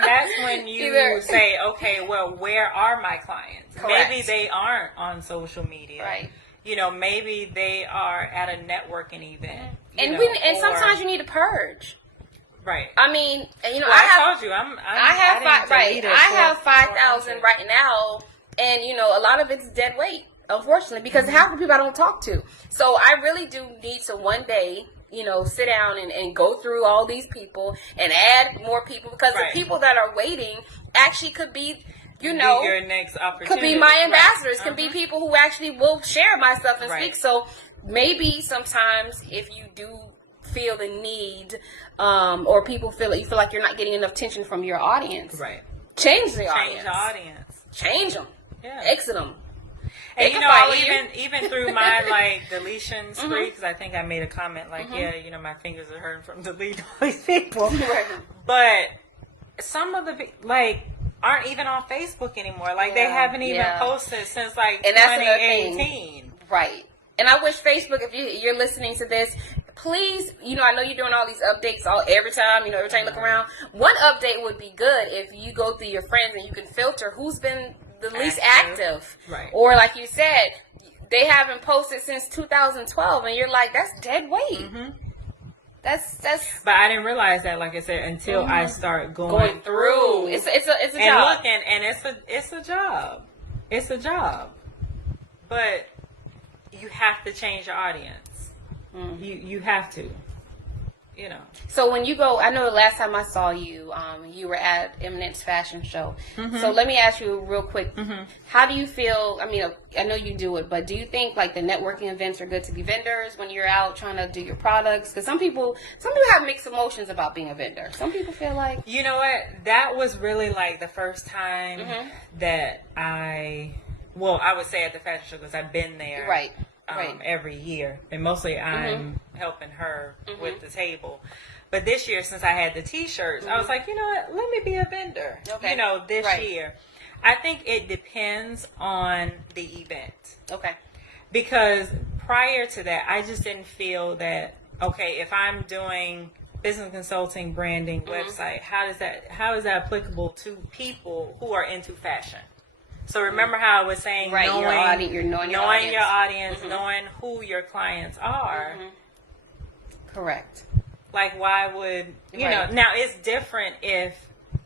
that's when you say, okay, well, where are my clients? Correct. Maybe they aren't on social media, right? Maybe they are at a networking event, and sometimes you need to purge. Right. I mean, well, I told you, I have 5,000 right now, and a lot of it's dead weight, unfortunately, because half the people I don't talk to. So I really do need to one day, sit down and go through all these people and add more people, because the people that are waiting actually could be, be your next opportunity. Could be my ambassadors, can be people who actually will share my stuff and speak. So maybe sometimes if you do feel the need, or you feel like you're not getting enough attention from your audience, change the audience. Change them. Yeah. Exit them. And even through my deletion spree, because I think I made a comment my fingers are hurting from deleting all these people. But some of the aren't even on Facebook anymore. They haven't even posted since 2018. Right. And I wish Facebook, if you're listening to this, please, I know you're doing all these updates every time, every time you look around. One update would be good if you go through your friends and you can filter who's been the least active. Right. Or like you said, they haven't posted since 2012 and you're like, that's dead weight. Mm-hmm. That's But I didn't realize that, like I said, until I start going through. It's a job. And looking, and it's a job. It's a job. But you have to change your audience. Mm-hmm. You have to. So when you go, I know the last time I saw you, you were at Eminence Fashion Show. Mm-hmm. So let me ask you real quick, how do you feel? I mean, I know you do it, but do you think the networking events are good to be vendors when you're out trying to do your products? Because some people have mixed emotions about being a vendor. Some people feel like, you know what, that was really the first time that I would say at the fashion show, because I've been there. Right. Every year, and mostly I'm helping her with the table. But this year, since I had the T-shirts, I was like, you know what? Let me be a vendor. Okay. This year, I think it depends on the event. Okay. Because prior to that, I just didn't feel that. Okay, if I'm doing business consulting, branding, website, how is that applicable to people who are into fashion? So remember how I was saying, knowing your audience, knowing who your clients are. Correct. Why would, now it's different if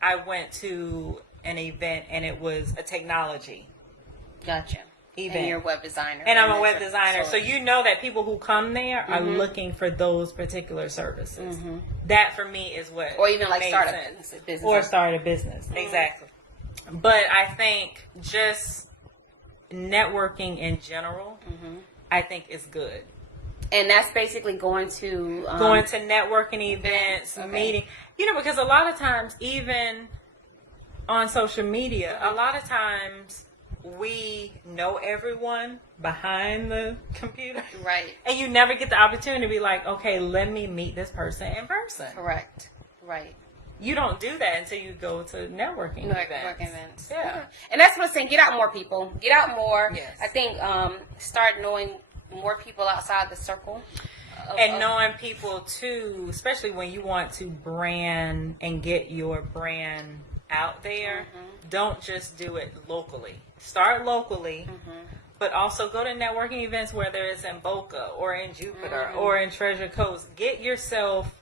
I went to an event and it was a technology. Gotcha. Event. And you're a web designer. And I'm a web designer. So that people who come there are looking for those particular services. That for me is what. Or even start a business. Or start a business. Exactly. But I think just networking in general, I think is good. And that's basically going to networking events, meeting. Because a lot of times, even on social media, a lot of times we know everyone behind the computer. Right. And you never get the opportunity to be like, okay, let me meet this person in person. Correct. Right. You don't do that until you go to networking events. Yeah. Okay. And that's what I'm saying. Get out more people. Get out more. Yes. I think start knowing more people outside the circle. And knowing people too, especially when you want to brand and get your brand out there. Don't just do it locally. Start locally. But also go to networking events, whether it's in Boca or in Jupiter or in Treasure Coast. Get yourself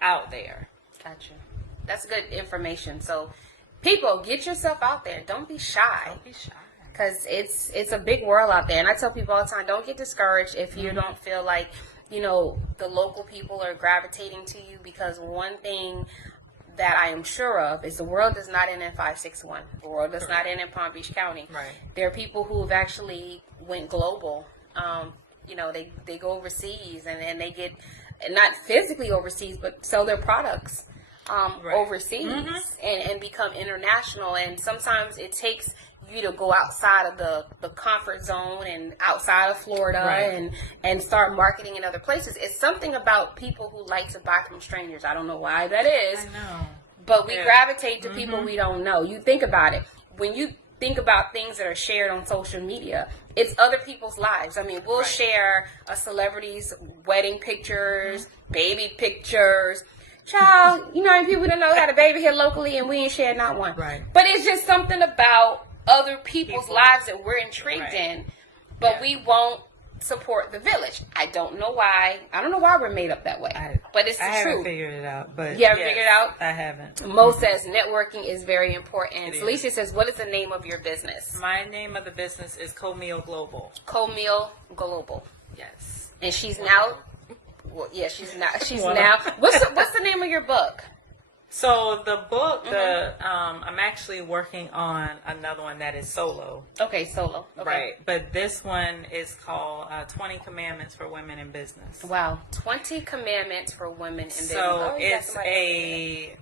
out there. Gotcha. That's good information. So, people, get yourself out there. Don't be shy. Don't be shy. Because it's a big world out there. And I tell people all the time, don't get discouraged if you don't feel like, the local people are gravitating to you. Because one thing that I am sure of is the world does not end in 561. The world does not end in Palm Beach County. Right. There are people who have actually went global. They go overseas and they get, not physically overseas, but sell their products. Overseas and become international, and sometimes it takes you to go outside of the comfort zone and outside of Florida and start marketing in other places. It's something about people who like to buy from strangers. I don't know why that is. I know. But we gravitate to people we don't know. You think about it. When you think about things that are shared on social media, it's other people's lives. I mean, we'll share a celebrity's wedding pictures, baby pictures, child, you know, how many people don't know how to baby here locally, and we ain't shared not one. Right. But it's just something about other people's lives that we're intrigued in, but we won't support the village. I don't know why. I don't know why we're made up that way. But it's the I haven't truth. figured it out. But You haven't figured it out? I haven't. Mo says networking is very important. It Felicia says, what is the name of your business? My name of the business is Co-Meal Global. Co-Meal Global. Yes. And she's now, well, yeah, she's now, what's the name of your book? So the book, I'm actually working on another one that is solo. Okay, solo. Okay. Right. But this one is called 20 Commandments for Women in Business. Wow. 20 Commandments for Women in Business. So it's a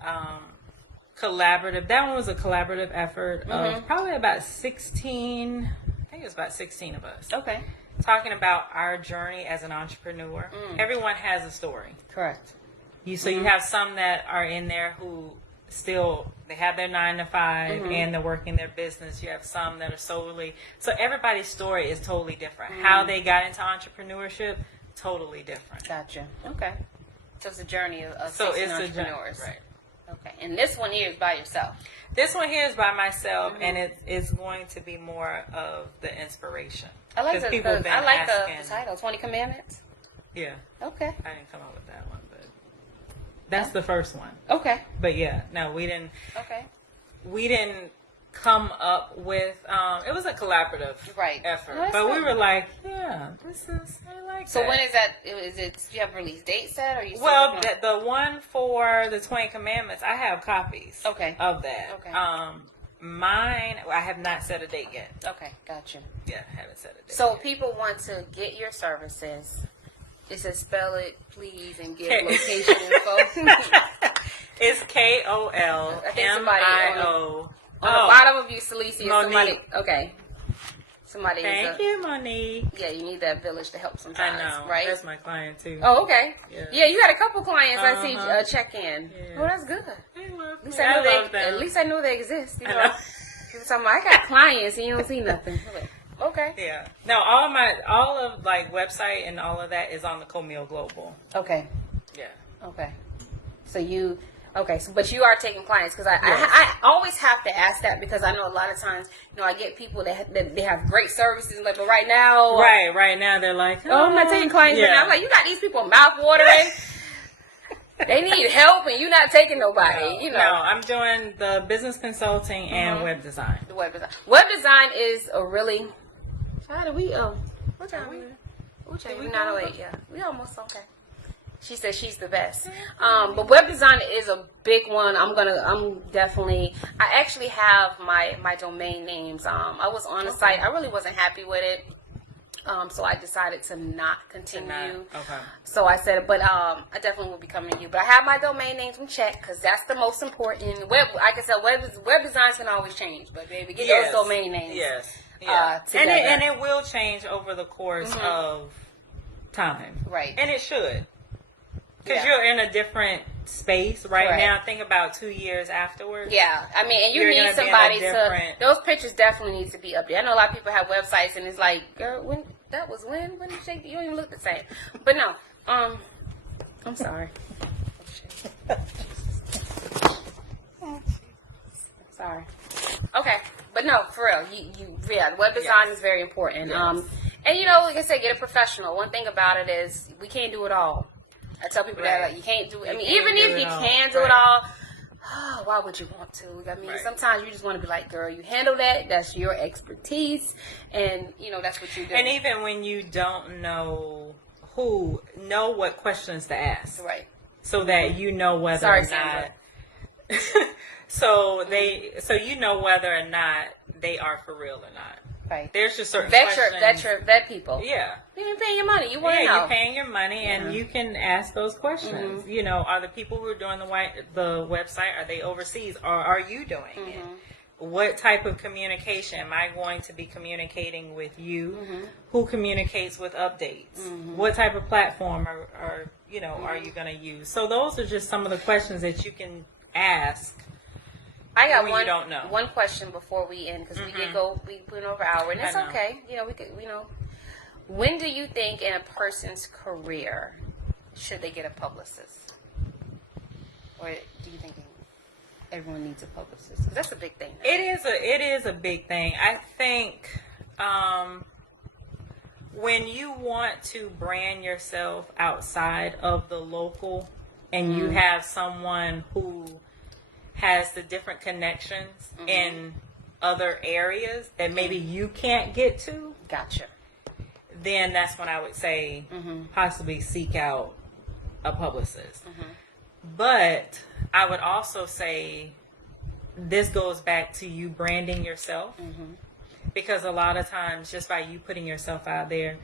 collaborative, that one was a collaborative effort of probably about 16, I think it was about 16 of us. Okay. Talking about our journey as an entrepreneur. Everyone has a story. Correct. So you have some that are in there who still, they have their 9 to 5 and they're working their business. You have some that are solely, so everybody's story is totally different. How they got into entrepreneurship, totally different. Gotcha. Okay. So it's a journey of So 16 it's a journey, entrepreneurs. right. Okay. And this one here is by yourself. This one here is by myself, and it's going to be more of the inspiration. I like the asking, title, 20 Commandments. Yeah. Okay. I didn't come up with that one, but that's the first one. Okay. But yeah, no, we didn't come up with, it was a collaborative effort. No, but we were like, yeah, I like so that. when is that? Is it? Do you have a release date set, or you? Well, the one for the 20 Commandments, I have copies of that. Okay. Mine, I have not set a date yet. Okay, gotcha. Yeah, I haven't set a date So yet. people want to get your services. It says spell it, please, and give location info. It's KOLMIO. On the bottom of you, Celicia, Monique. somebody. Okay. Somebody Thank you, Monique. Yeah, you need that village to help sometimes, I know. right? That's my client, too. Oh, okay. Yeah. You had a couple clients I see check in. Yeah. Oh, that's good. They love At least me. I know love them. At least I know they exist. You I know, know. people talking about, I got clients and you don't see nothing. Okay. Yeah. No, all of like website and all of that is on the Co-Meal Global. Okay. Yeah. Okay. So but you are taking clients, because I always have to ask that, because I know a lot of times, I get people that they have great services, like, but right now, Right now they're like, oh, I'm not taking clients right now. I'm like, you got these people mouth watering. They need help, and you're not taking nobody. No, I'm doing the business consulting and web design. The web design. Web design is a really. How do we? What time we? What time? 9:08. Yeah, we almost okay. She says she's the best. But web design is a big one. I actually have my domain names. I was on the site. I really wasn't happy with it. So I decided to not continue. Okay. So I said, but I definitely will be coming to you. But I have my domain names in check, because that's the most important. Like I said, web designs can always change, but baby, get those domain names. Yes. Yeah. Together. And it will change over the course of time. Right. And it should. Because you're in a different space right now. Think about 2 years afterwards. Yeah. I mean, and you need somebody to... Those pictures definitely need to be up there. I know a lot of people have websites, and it's like, girl, when did you shake? You don't even look the same. But no. I'm sorry. Sorry. Okay. But no, for real. Web design is very important. Yes. And like I said, get a professional. One thing about it is we can't do it all. I tell people that, like, you can't do it. I mean, even if you can do it all, why would you want to? I mean, sometimes you just want to be like, girl, you handle that. That's your expertise. And, that's what you do. And even when you don't know what questions to ask. Right. So that you know whether or not. So you know whether or not they are for real or not. Right. There's just certain questions. Vet people. Yeah. You're paying your money. You want to know. You're paying your money, and you can ask those questions. Are the people who are doing the website, are they overseas, or are you doing it? What type of communication am I going to be communicating with you? Who communicates with updates? What type of platform are you going to use? So those are just some of the questions that you can ask. I got you don't know. one question before we end, because we went over an hour, and it's okay. When do you think in a person's career should they get a publicist? or do you think everyone needs a publicist? 'Cause that's a big thing now. It is a big thing. I think when you want to brand yourself outside of the local, and you have someone who has the different connections in other areas that maybe you can't get to, Gotcha. then that's when I would say possibly seek out a publicist. But I would also say this goes back to you branding yourself, because a lot of times just by you putting yourself out there,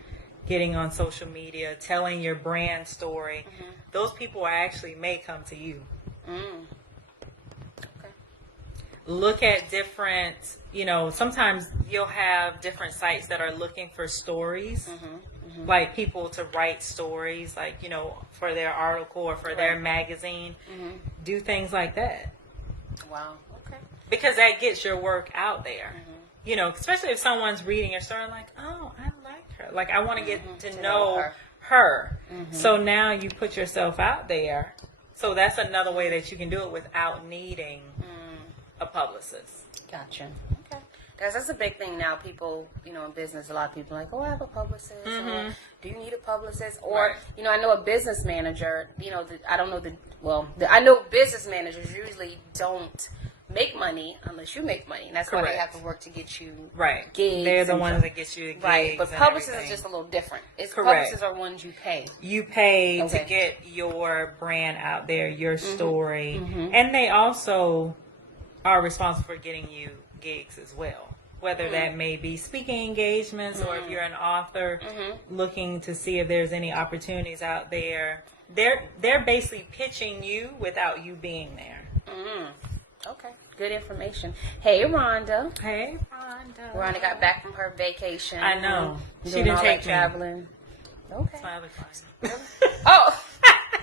getting on social media, telling your brand story, those people actually may come to you. Okay. Look at different, sometimes you'll have different sites that are looking for stories, like people to write stories, like, for their article or for their magazine. Do things like that. Wow. Okay. Because that gets your work out there. Especially if someone's reading your story, like, oh, I like her. Like, I want to get to know her. So now you put yourself out there. So that's another way that you can do it without needing a publicist. Gotcha. Okay. Guys, that's a big thing now. People, in business, a lot of people are like, oh, I have a publicist. Or, do you need a publicist? Or, I know a business manager, I don't know I know business managers usually don't make money unless you make money. And that's why they have to work to get you gigs. They're the ones that get you the gigs. Right. But publicists is just a little different. Publicists are ones you pay. You pay to get your brand out there, your story. And they also are responsible for getting you gigs as well. Whether that may be speaking engagements or if you're an author looking to see if there's any opportunities out there. They're basically pitching you without you being there. Okay. Good information. Hey, Rhonda. Hey, Rhonda. Rhonda got back from her vacation. I know. She Doing didn't all take that traveling. Okay. my other client. Oh,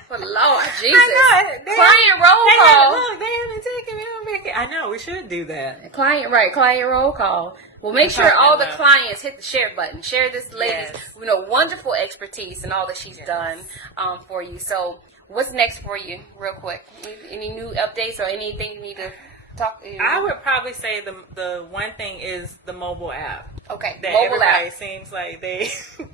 but Lord Jesus. I know. Client roll call. Look, they haven't taken me on vacation. I know. We should do that. Client roll call. Well, make sure all the clients hit the share button. Share this lady's, wonderful expertise and all that she's done for you. So, what's next for you, real quick? Any new updates or anything you need to talk? I would probably say the one thing is the mobile app. Okay, that mobile everybody app. Seems like they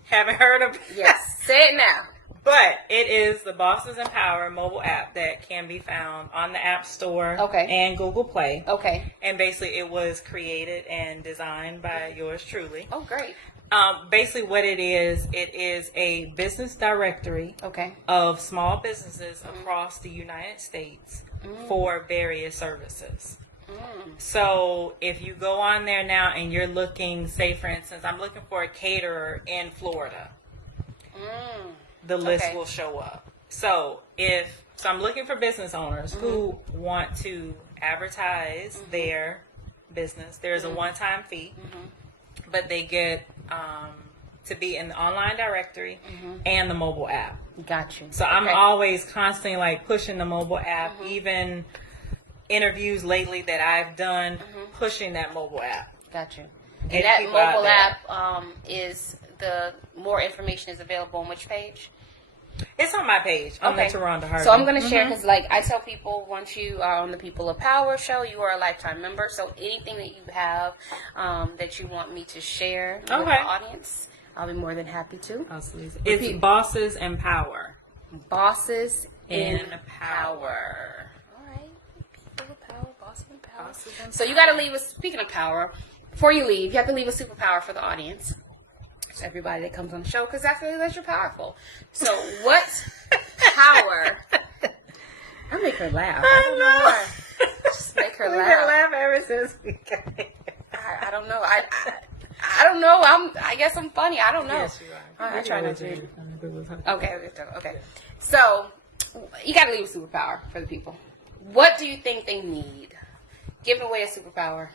haven't heard of. Yes, say it now. But it is the Bosses Empower mobile app that can be found on the App Store and Google Play. Okay. And basically it was created and designed by yours truly. Oh, great. Basically what it is a business directory of small businesses across the United States for various services. So if you go on there now and you're looking, say for instance, I'm looking for a caterer in Florida. The list will show up. So I'm looking for business owners who want to advertise their business. There's a one-time fee, but they get to be in the online directory and the mobile app. Gotcha. So I'm always constantly like pushing the mobile app, even interviews lately that I've done, pushing that mobile app. Gotcha. And that mobile app is the more information is available on which page? It's on my page, on the Taronda Harvey. So I'm going to share because, I tell people, once you are on the People of Power show, you are a lifetime member. So anything that you have that you want me to share with the audience, I'll be more than happy to. It's Bosses Empower. Bosses in Power. All right. People of Power, Bosses in Power. So you got to leave us, speaking of power, before you leave, you have to leave a superpower for the audience. So everybody that comes on the show, because I feel that you're powerful. So what power? I make her laugh. I don't know why. Just make her laugh. Laugh ever since we got here. I don't know. I don't know. I guess I'm funny. I don't know. Yes, you are. I try not to. Okay. So you got to leave a superpower for the people. What do you think they need? Give away a superpower.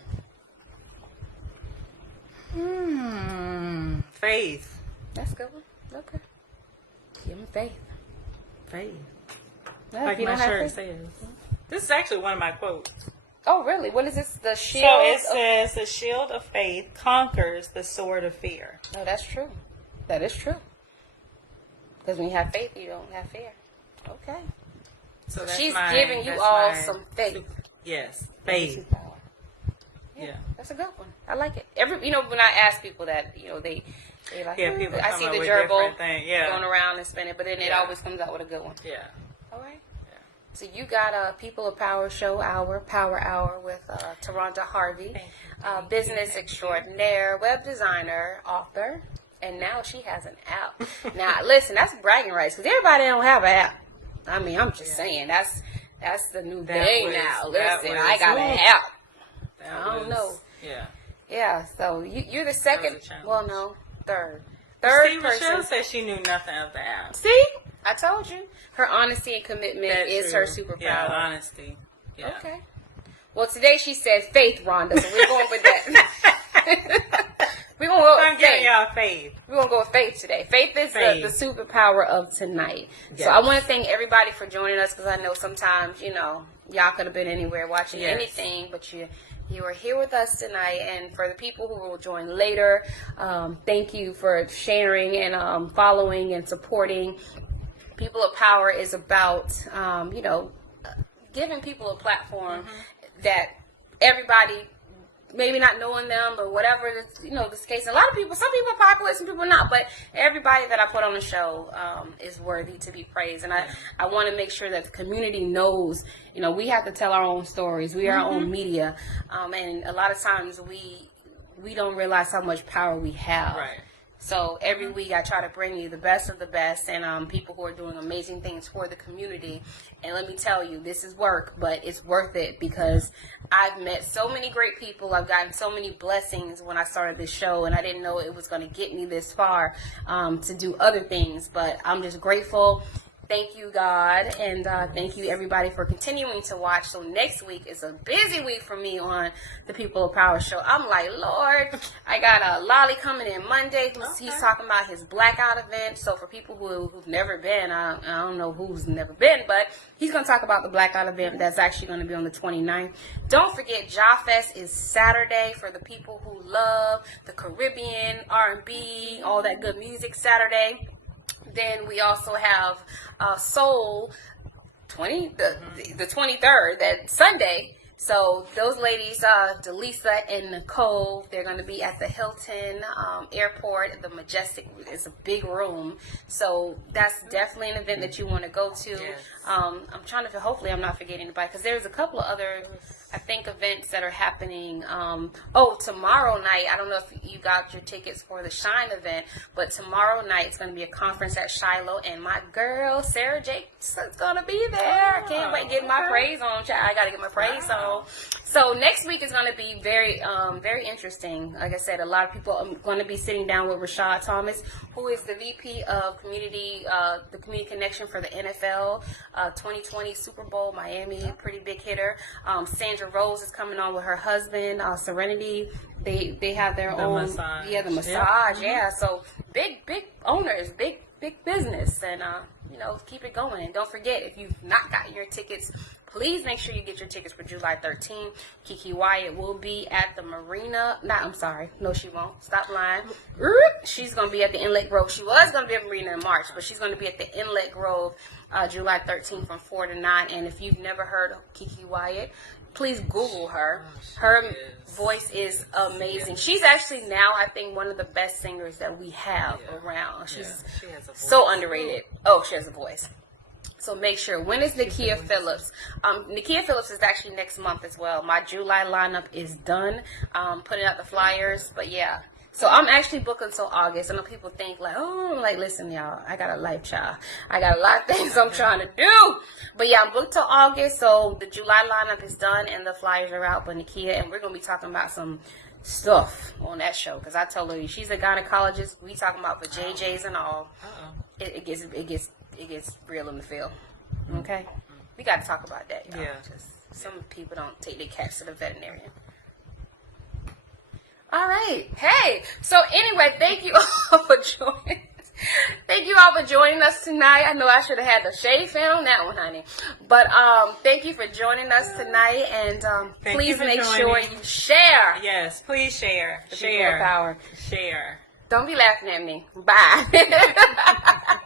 Faith. That's a good one. Okay. Give them faith. Like my shirt says. This is actually one of my quotes. Oh, really? What is this? The shield? So it says, the shield of faith conquers the sword of fear. Oh, that's true. That is true. Because when you have faith, you don't have fear. Okay. So that's she's my, giving you that's all my some faith. Yes, faith. Yeah. That's a good one. I like it. When I ask people that, they like, Yeah, people I come see up the with gerbil different things. Yeah. going around and spinning, but then it Yeah. always comes out with a good one. Yeah. All right. So you got a People of Power show hour, Power Hour with Taronda Harvey, business extraordinaire, web designer, author, and now she has an app. Now, listen, that's bragging rights because everybody don't have an app. I mean, I'm just saying that's the new thing now. Listen, I got an app. I don't know. Yeah. Yeah. So you're the second. Well, no, third Steve person. Michelle said she knew nothing of the app. See, I told you. Her honesty and commitment That's is true. her superpower. Yeah, honesty. Yeah. Okay. Well, today she said faith, Rhonda, so we're going with that. We're going to go with I'm giving faith. y'all faith. We're going to go with faith today. Faith is the superpower of tonight. Yes. So I want to thank everybody for joining us because I know sometimes, y'all could have been anywhere watching anything, but you are here with us tonight. And for the people who will join later, thank you for sharing and following and supporting. People of Power is about, giving people a platform that everybody, maybe not knowing them or whatever, this case. A lot of people, some people are popular, some people are not, but everybody that I put on the show is worthy to be praised. And I want to make sure that the community knows, we have to tell our own stories. We are our own media. And a lot of times we don't realize how much power we have. Right. So every week I try to bring you the best of the best and people who are doing amazing things for the community. And let me tell you, this is work, but it's worth it because I've met so many great people. I've gotten so many blessings when I started this show, and I didn't know it was going to get me this far to do other things. But I'm just grateful. Thank you, God, and thank you, everybody, for continuing to watch. So next week is a busy week for me on the People of Power show. I'm like, Lord, I got Lolly coming in Monday. He's talking about his blackout event. So for people who've never been, I don't know who's never been, but he's going to talk about the blackout event that's actually going to be on the 29th. Don't forget, Jawfest is Saturday for the people who love the Caribbean, R&B, all that good music Saturday. Then we also have Soul the 23rd, that Sunday. So those ladies, Delisa and Nicole, they're going to be at the Hilton Airport. The Majestic is a big room. So that's definitely an event that you want to go to. Yes. I'm trying to, hopefully I'm not forgetting anybody, because there's a couple of other, I think, events that are happening. Tomorrow night, I don't know if you got your tickets for the Shine event, but tomorrow night it's going to be a conference at Shiloh, and my girl, Sarah Jakes, is going to be there. I can't wait to get my praise on. I got to get my praise on. So next week is going to be very, very interesting. Like I said, a lot of people are going to be sitting down with Rashad Thomas, who is the VP of Community, the Community Connection for the NFL 2020 Super Bowl Miami, pretty big hitter. Sandra Rose is coming on with her husband, Serenity. They have their own massage. the massage. Yeah, so big owners, big business, and keep it going. And don't forget, if you've not gotten your tickets, please make sure you get your tickets for July 13th. Kiki Wyatt will be at the Marina. No, she won't. Stop lying. She's going to be at the Inlet Grove. She was going to be at Marina in March, but she's going to be at the Inlet Grove July 13th from 4 to 9. And if you've never heard of Kiki Wyatt, please Google her. Her voice is amazing. She's actually now, I think, one of the best singers that we have around. She has a voice. So underrated. Oh, she has a voice. So make sure. When is Nakia Phillips? Nakia Phillips is actually next month as well. My July lineup is done. Putting out the flyers. But yeah. So I'm actually booked until August. I know people think listen, y'all, I got a life, child. I got a lot of things I'm trying to do. But yeah, I'm booked till August. So the July lineup is done and the flyers are out. But Nakia, and we're going to be talking about some stuff on that show. Because I told her, she's a gynecologist. We talking about the JJs and all. It gets real in the field. Okay? We got to talk about that, y'all. Yeah. Some people don't take their cats to the veterinarian. All right. Hey. So anyway, thank you all for joining. Thank you all for joining us tonight. I know I should have had the shade fan on that one, honey. But thank you for joining us tonight, and please make sure you share. Yes, please share. The People of Power. Share. Don't be laughing at me. Bye.